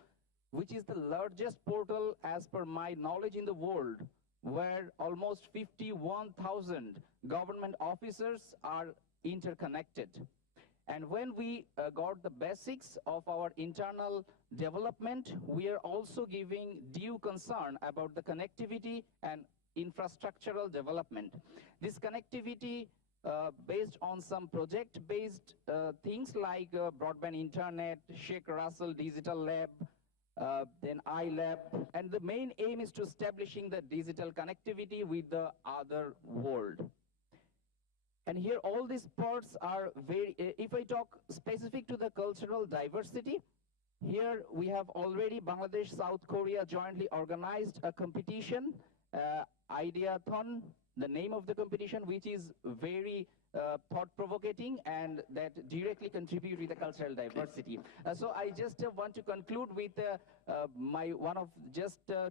which is the largest portal as per my knowledge in the world, where almost 51,000 government officers are interconnected. And when we got the basics of our internal development, we are also giving due concern about the connectivity and infrastructural development. This connectivity based on some project-based things like broadband internet, Sheikh Russell Digital Lab, then iLab, and the main aim is to establishing the digital connectivity with the other world. And here all these parts are very, if I talk specific to the cultural diversity, here we have already Bangladesh, South Korea jointly organized a competition, Ideathon, the name of the competition, which is very thought-provoking and that directly contribute with the cultural diversity. So I just want to conclude with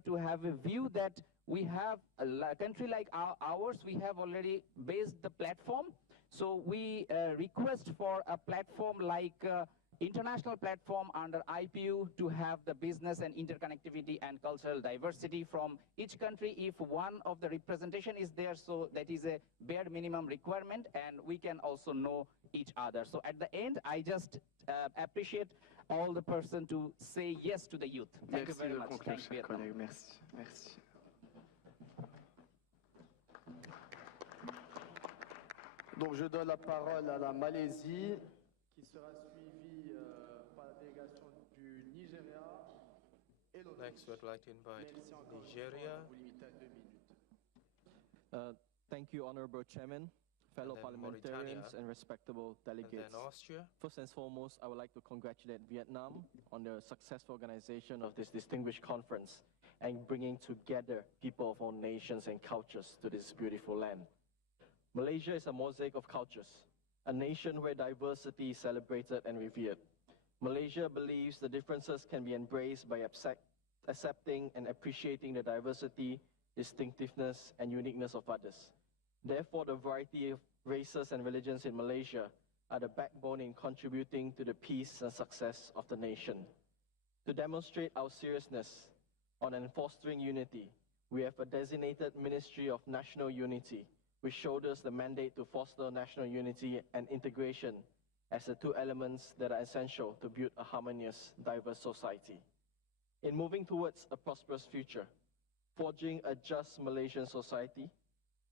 to have a view that we have a country like ours, we have already based the platform. So we request for a platform like international platform under IPU to have the business and interconnectivity and cultural diversity from each country. If one of the representation is there, so that is a bare minimum requirement, and we can also know each other. So at the end, I just appreciate all the person to say yes to the youth. Thank you very much. Thank you. Merci. Merci. Donc je donne la parole à la Malaisie, qui sera suivie par la délégation du Nigeria et l'autre. Next, we'd like to invite Nigeria. Thank you, Honorable Chairman, fellow parliamentarians and respectable delegates. And then Austria. First and foremost, I would like to congratulate Vietnam on the successful organization of this distinguished conference and bringing together people of all nations and cultures to this beautiful land. Malaysia is a mosaic of cultures, a nation where diversity is celebrated and revered. Malaysia believes the differences can be embraced by accepting and appreciating the diversity, distinctiveness, and uniqueness of others. Therefore, the variety of races and religions in Malaysia are the backbone in contributing to the peace and success of the nation. To demonstrate our seriousness, On fostering unity, we have a designated Ministry of National Unity, which shoulders the mandate to foster national unity and integration as the two elements that are essential to build a harmonious, diverse society. In moving towards a prosperous future, forging a just Malaysian society,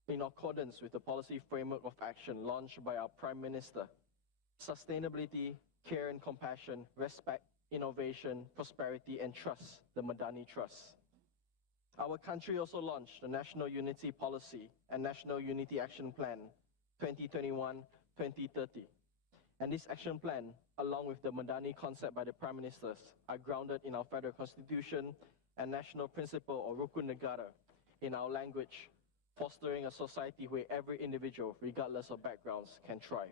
in accordance with the policy framework of action launched by our Prime Minister, sustainability, care and compassion, respect, innovation, prosperity, and trust, the Madani Trust. Our country also launched the National Unity Policy and National Unity Action Plan 2021-2030. And this action plan, along with the Madani concept by the Prime Ministers, are grounded in our Federal Constitution and national principle or Rukun Negara in our language, fostering a society where every individual, regardless of backgrounds, can thrive.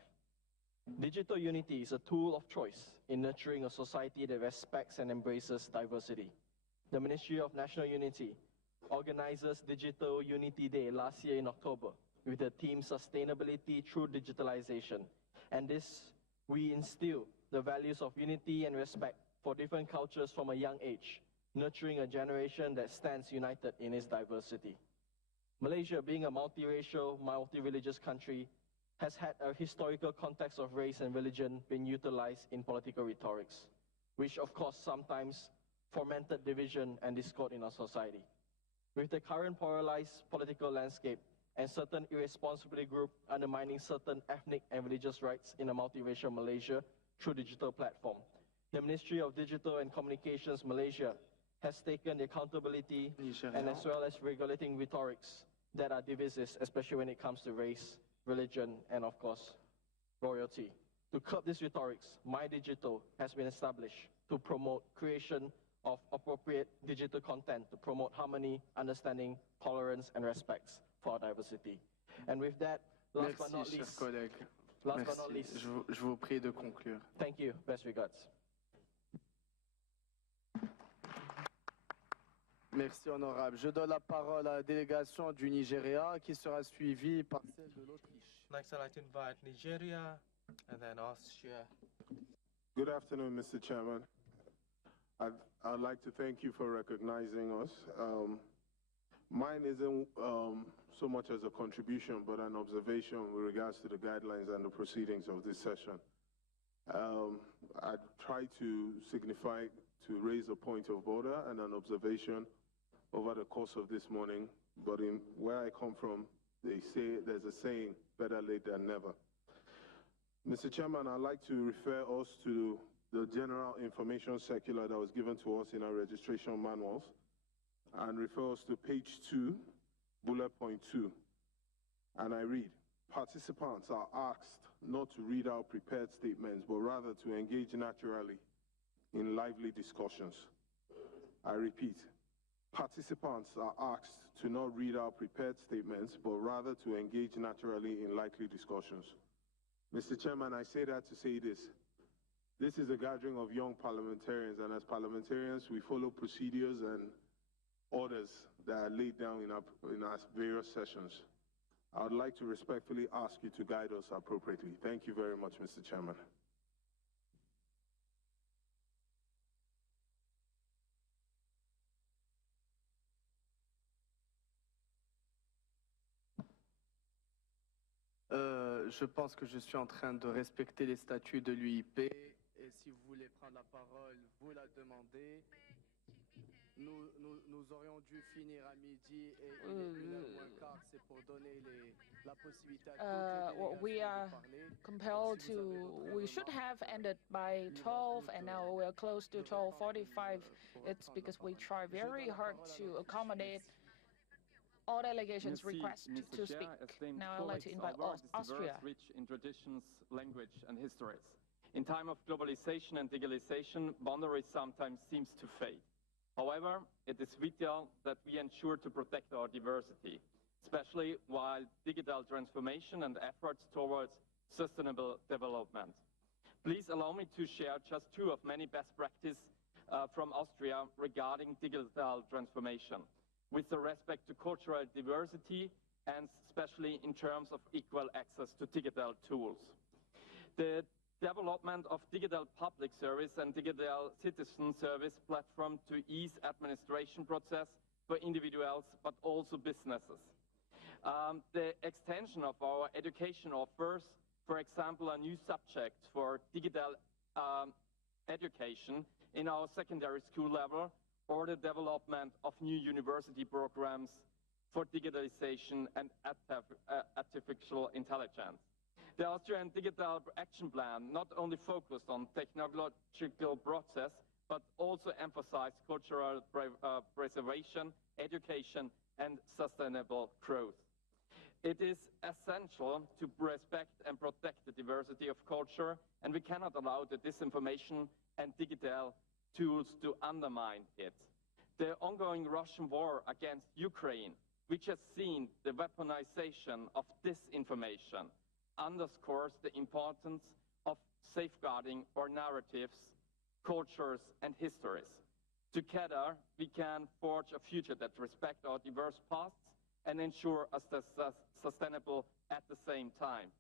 Digital unity is a tool of choice in nurturing a society that respects and embraces diversity. The Ministry of National Unity organizes Digital Unity Day last year in October with the theme Sustainability Through Digitalization. And this, we instill the values of unity and respect for different cultures from a young age, nurturing a generation that stands united in its diversity. Malaysia, being a multiracial, multi-religious country, has had a historical context of race and religion being utilized in political rhetorics, which of course sometimes fomented division and discord in our society. With the current polarized political landscape and certain irresponsibility group undermining certain ethnic and religious rights in a multiracial Malaysia through digital platform, the Ministry of Digital and Communications Malaysia has taken the accountability and as well as regulating rhetorics that are divisive, especially when it comes to race, religion, and of course, royalty. To curb these rhetorics, My Digital has been established to promote creation of appropriate digital content to promote harmony, understanding, tolerance, and respect for our diversity. And with that, last but not least, je vous prie de conclure. Thank you. Best regards. Merci, honorable. Je donne la parole à la délégation du Nigeria qui sera suivie par celle de l'Autriche. Next, I'd like to invite Nigeria and then Austria. Good afternoon, Mr. Chairman. I'd like to thank you for recognizing us. Mine isn't so much as a contribution, but an observation with regards to the guidelines and the proceedings of this session. I try to signify, to raise a point of order and an observation over the course of this morning, but in where I come from, they say there's a saying, better late than never. Mr. Chairman, I'd like to refer us to the general information circular that was given to us in our registration manuals and refer us to page 2, bullet point 2. And I read, participants are asked not to read out prepared statements, but rather to engage naturally in lively discussions. I repeat, participants are asked to not read out prepared statements, but rather to engage naturally in lively discussions. Mr. Chairman, I say that to say this. This is a gathering of young parliamentarians, and as parliamentarians, we follow procedures and orders that are laid down in our various sessions. I would like to respectfully ask you to guide us appropriately. Thank you very much, Mr. Chairman. Je pense que je suis en train de respecter les statuts de l'UIP et si vous voulez prendre la parole, vous la demandez. Nous aurions dû finir à midi et il est 1h15, c'est pour donner la possibilité à toutes les délégations we should have ended by 12 and now we're close to 12:45. It's because we try very hard to accommodate all delegations' request to speak. Now I'd like to invite Austria. Rich in traditions, language, and histories. In time of globalization and digitalization, boundaries sometimes seem to fade. However, it is vital that we ensure to protect our diversity, especially while digital transformation and efforts towards sustainable development. Please allow me to share just two of many best practices from Austria regarding digital transformation, with respect to cultural diversity and especially in terms of equal access to digital tools. The Development of digital public service and digital citizen service platform to ease administration process for individuals, but also businesses. The extension of our education offers, for example, a new subject for digital education in our secondary school level, or the development of new university programs for digitalization and artificial intelligence. The Austrian Digital Action Plan not only focused on technological process, but also emphasized cultural preservation, education, and sustainable growth. It is essential to respect and protect the diversity of culture, and we cannot allow the disinformation and digital tools to undermine it. The ongoing Russian war against Ukraine, which has seen the weaponization of disinformation, underscores the importance of safeguarding our narratives, cultures, and histories. Together, we can forge a future that respects our diverse pasts and ensure a sustainable at the same time.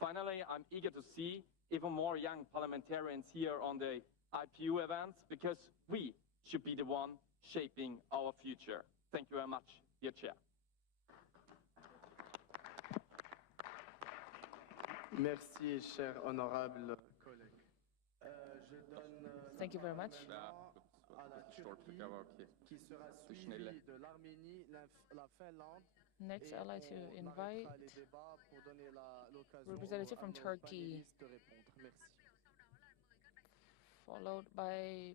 Finally, I'm eager to see even more young parliamentarians here on the IPU events, because we should be the one shaping our future. Thank you very much, dear Chair. Merci, cher honorable collègue. Je donne Thank you very much. à la Turquie, qui sera suivie de l'Arménie, la Finlande. Next, I'd like to invite representative from Turkey, followed by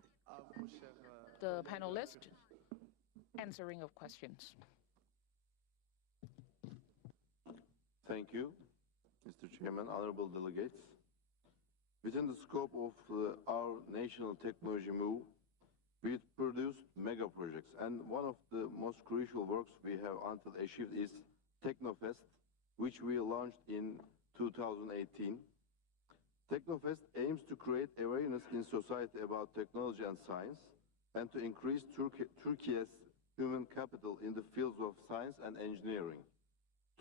the panelist answering of questions. Thank you, Mr. Chairman, honorable delegates. Within the scope of our national technology move, we produced mega projects, and one of the most crucial works we have until achieved is Technofest, which we launched in 2018. Technofest aims to create awareness in society about technology and science, and to increase Turkey's human capital in the fields of science and engineering.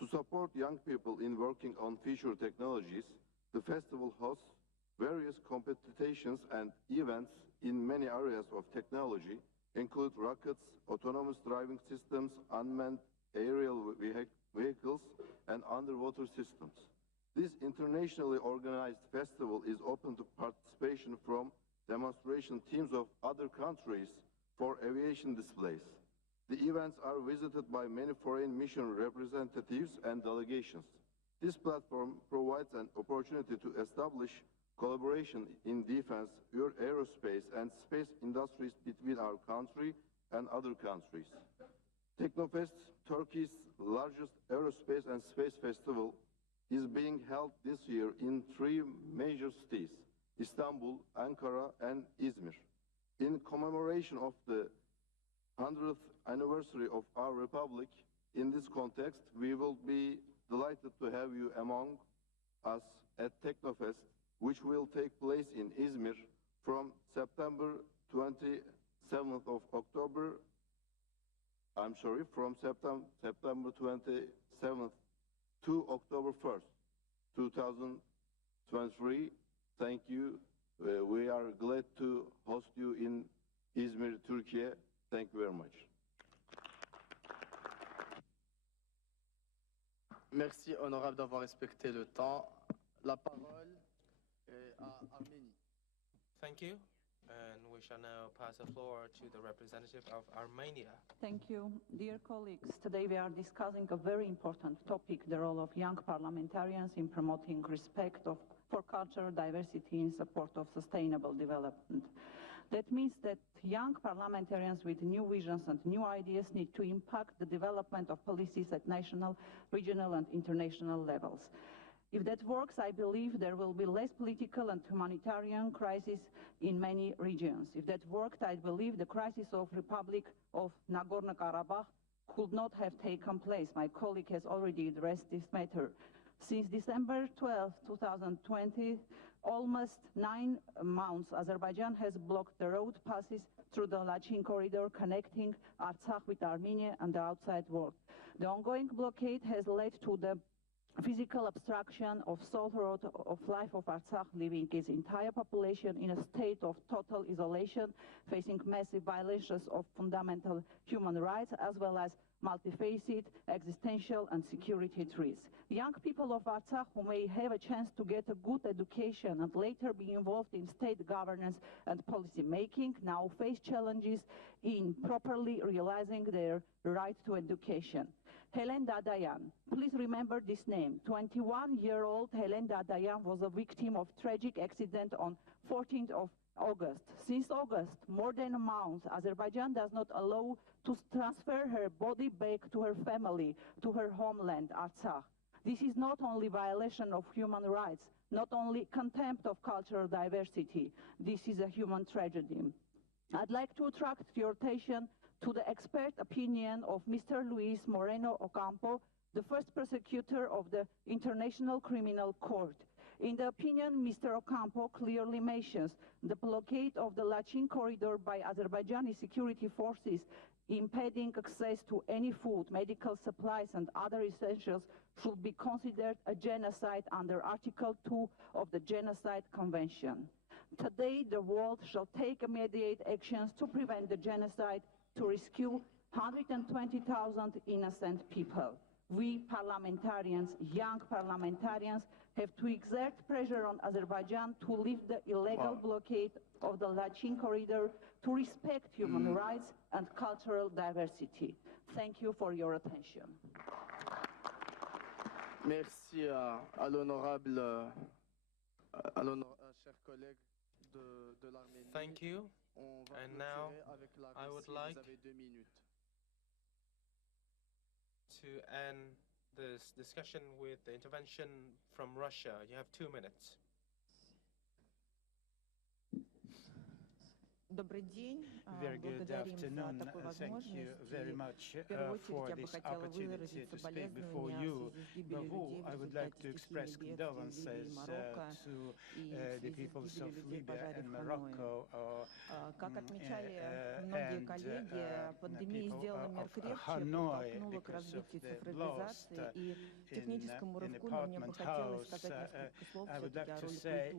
To support young people in working on future technologies, the festival hosts various competitions and events in many areas of technology, include rockets, autonomous driving systems, unmanned aerial vehicles, and underwater systems. This internationally organized festival is open to participation from demonstration teams of other countries for aviation displays. The events are visited by many foreign mission representatives and delegations. This platform provides an opportunity to establish collaboration in defense, aerospace, and space industries between our country and other countries. Technofest, Turkey's largest aerospace and space festival, is being held this year in 3 major cities: Istanbul, Ankara, and Izmir. In commemoration of the 100th anniversary of our republic, in this context, we will be delighted to have you among us at Technofest, which will take place in Izmir from September 27th of October, from September 27th to October 1st, 2023. Thank you. We are glad to host you in Izmir, Turkey. Thank you very much. Merci, honorable, d'avoir respecté le temps. La parole est à Arménie. Thank you. And we shall now pass the floor to the representative of Armenia. Thank you. Dear colleagues, today we are discussing a very important topic, the role of young parliamentarians in promoting respect for cultural diversity in support of sustainable development. That means that young parliamentarians with new visions and new ideas need to impact the development of policies at national, regional, and international levels. If that works, I believe there will be less political and humanitarian crisis in many regions. If that worked, I believe the crisis of Republic of Nagorno-Karabakh could not have taken place. My colleague has already addressed this matter. Since December 12, 2020, almost 9 months, Azerbaijan has blocked the road passes through the Lachin corridor connecting Artsakh with Armenia and the outside world. The ongoing blockade has led to the physical obstruction of sole road of life of Artsakh, leaving its entire population in a state of total isolation, facing massive violations of fundamental human rights, as well as multifaceted existential and security threats. Young people of Artsakh who may have a chance to get a good education and later be involved in state governance and policy making now face challenges in properly realizing their right to education. Helen Dadayan. Please remember this name. 21-year-old Helen Dadayan was a victim of tragic accident on 14th of August. Since August, more than a month, Azerbaijan does not allow to transfer her body back to her family, to her homeland, Artsakh. This is not only violation of human rights, not only contempt of cultural diversity, this is a human tragedy. I'd like to attract your attention to the expert opinion of Mr. Luis Moreno Ocampo, the first prosecutor of the International Criminal Court. In the opinion, Mr. Ocampo clearly mentions the blockade of the Lachin corridor by Azerbaijani security forces, impeding access to any food, medical supplies, and other essentials should be considered a genocide under Article 2 of the Genocide Convention. Today, the world shall take immediate actions to prevent the genocide, to rescue 120,000 innocent people. We parliamentarians, young parliamentarians, have to exert pressure on Azerbaijan to lift the illegal blockade of the Lachin corridor, to respect human rights and cultural diversity. Thank you for your attention. Merci à l'honorable, cher collègue de l'Arménie. Thank you. And now I would like to end this discussion with the intervention from Russia. You have 2 minutes. Very good afternoon. Thank you very much for this opportunity to speak before you. Before, I would like to express condolences to the peoples of Libya and Morocco and people of Hanoi because of the blast in an apartment house. I would like to say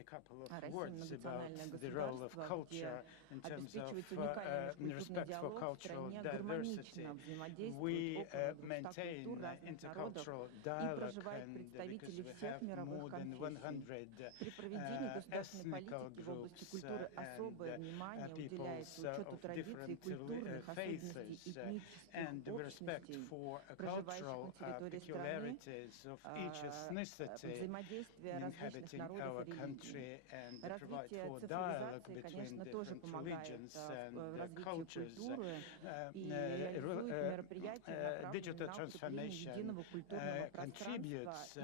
a couple of words about the role of culture in terms of respect for cultural diversity. We maintain intercultural dialogue, and because we have more than 100 ethnical groups and peoples of different faiths, and the respect for cultural peculiarities of each ethnicity inhabiting our country, and provide for dialogue between different religions and cultures. Digital transformation contributes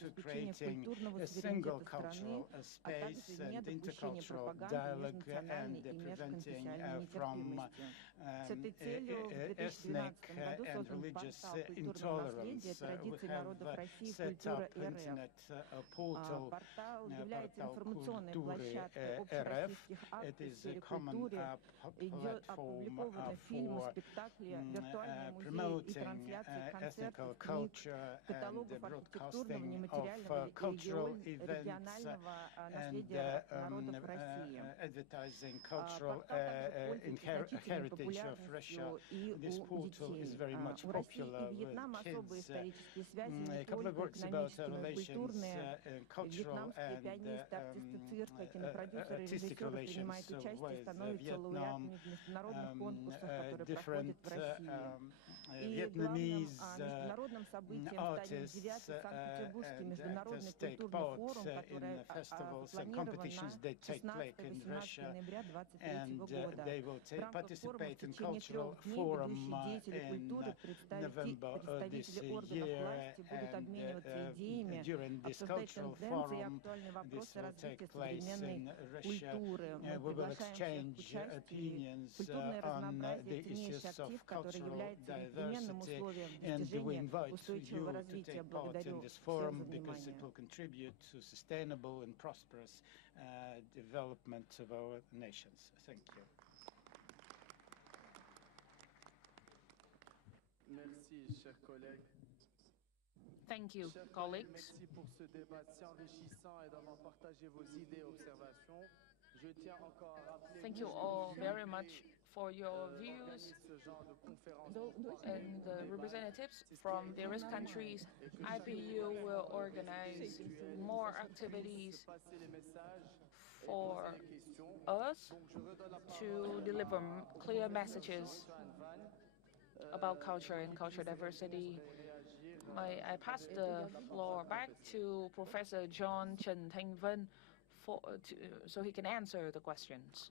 to creating a single cultural space and intercultural dialogue, and preventing from ethnic and religious intolerance. We have set up internet portal Kultury RF. It is a common platform for promoting ethnical culture and broadcasting of cultural events and advertising cultural heritage of Russia. This portal is very much popular with kids. A couple of words about relations, cultural and artistic relations with Vietnam. Different Vietnamese artists and actors take part in festivals and competitions that take place in Russia, and they will participate in cultural forum in November this year, and during this cultural forum, this will take place in Russia. We will exchange opinions on the issues of cultural diversity, and we invite you to take part in this forum because it will contribute to sustainable and prosperous development of our nations. Thank you. Merci, chers collègues. Thank you, colleagues. Thank you all very much for your views. And the representatives from various countries, IPU will organize more activities for us to deliver clear messages about culture and cultural diversity. I pass the floor back to Professor John Trần Thanh Vân so he can answer the questions.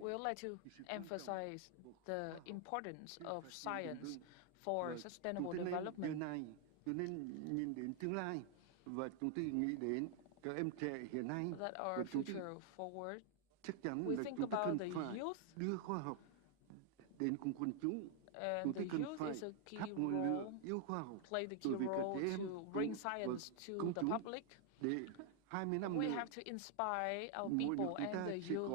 We would like to emphasize the importance of science for sustainable development. That our future forward, we think about the youth, and the youth is a key role, play the key role to bring science to the public. We have to inspire our people and the youth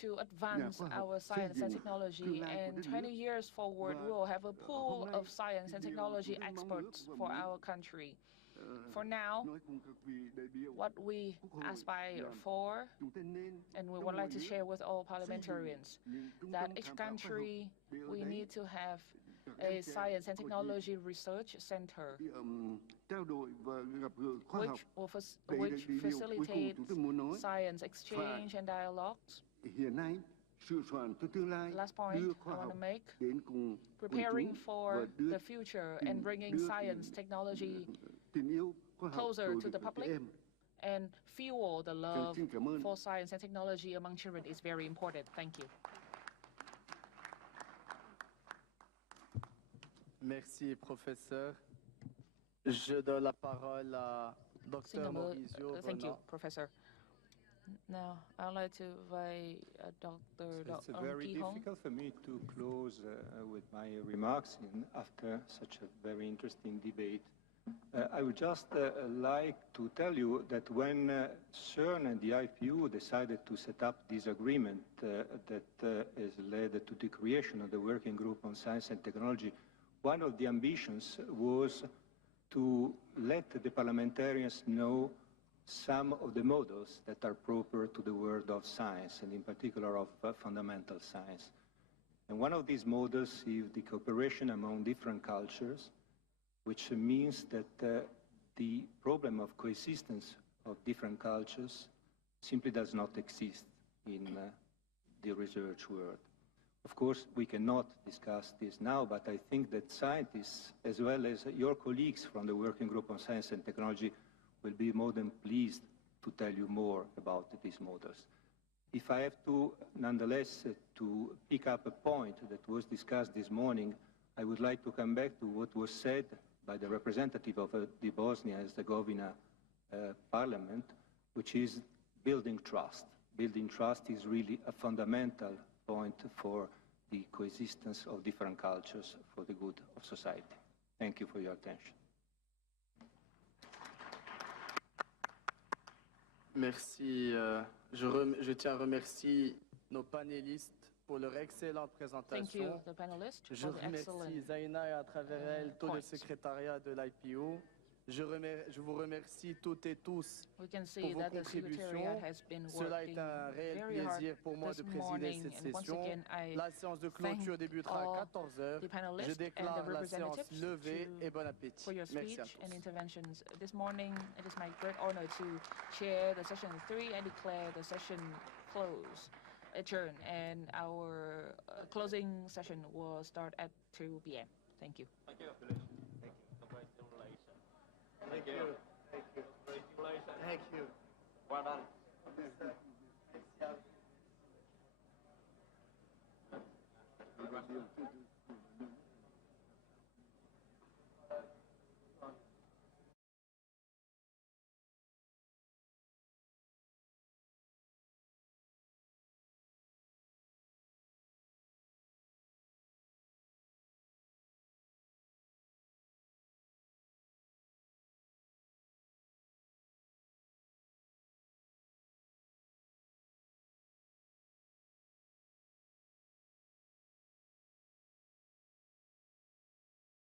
to advance our science and technology, and 20 years forward, we will have a pool of science and technology experts for our country. For now, what we aspire for, and we would like to share with all parliamentarians, that each country, we need to have a science and technology research center, which facilitates science exchange and dialogues. Last point I want to make, preparing for the future and bringing science, technology closer to the public and fuel the love for science and technology among children is very important. Thank you. Merci, professeur. Je donne la parole à Dr. Maurizio. Thank you, Professor. Now, I'd like to invite Dr. It's very difficult for me to close with my remarks after such a very interesting debate. I would just like to tell you that when CERN and the IPU decided to set up this agreement that has led to the creation of the Working Group on Science and Technology, one of the ambitions was to let the parliamentarians know some of the models that are proper to the world of science, and in particular of fundamental science. And one of these models is the cooperation among different cultures, which means that the problem of coexistence of different cultures simply does not exist in the research world. Of course, we cannot discuss this now, but I think that scientists, as well as your colleagues from the Working Group on Science and Technology, will be more than pleased to tell you more about these models. If I have to, nonetheless, to pick up a point that was discussed this morning, I would like to come back to what was said by the representative of the Bosnia-Herzegovina parliament, which is building trust. Building trust is really a fundamental point for the coexistence of different cultures for the good of society. Thank you for your attention. Merci. Je tiens à remercier nos panélistes pour leur excellente présentation. Thank you, the panelists, Je remercie Zaina et à travers elle tout le secrétariat de l'IPU. Je vous remercie toutes et tous pour vos contributions. Cela est un réel plaisir pour moi de présider cette session. La séance de clôture débutera à 14 heures. Je déclare la séance levée et bon appétit. Merci à tous. This morning, it is my great honor to chair the session 3 and declare the session adjourned. And our closing session will start at 2 p.m. Thank you. Thank you. Thank you. Thank you. Congratulations. Thank you. Well done. Merci.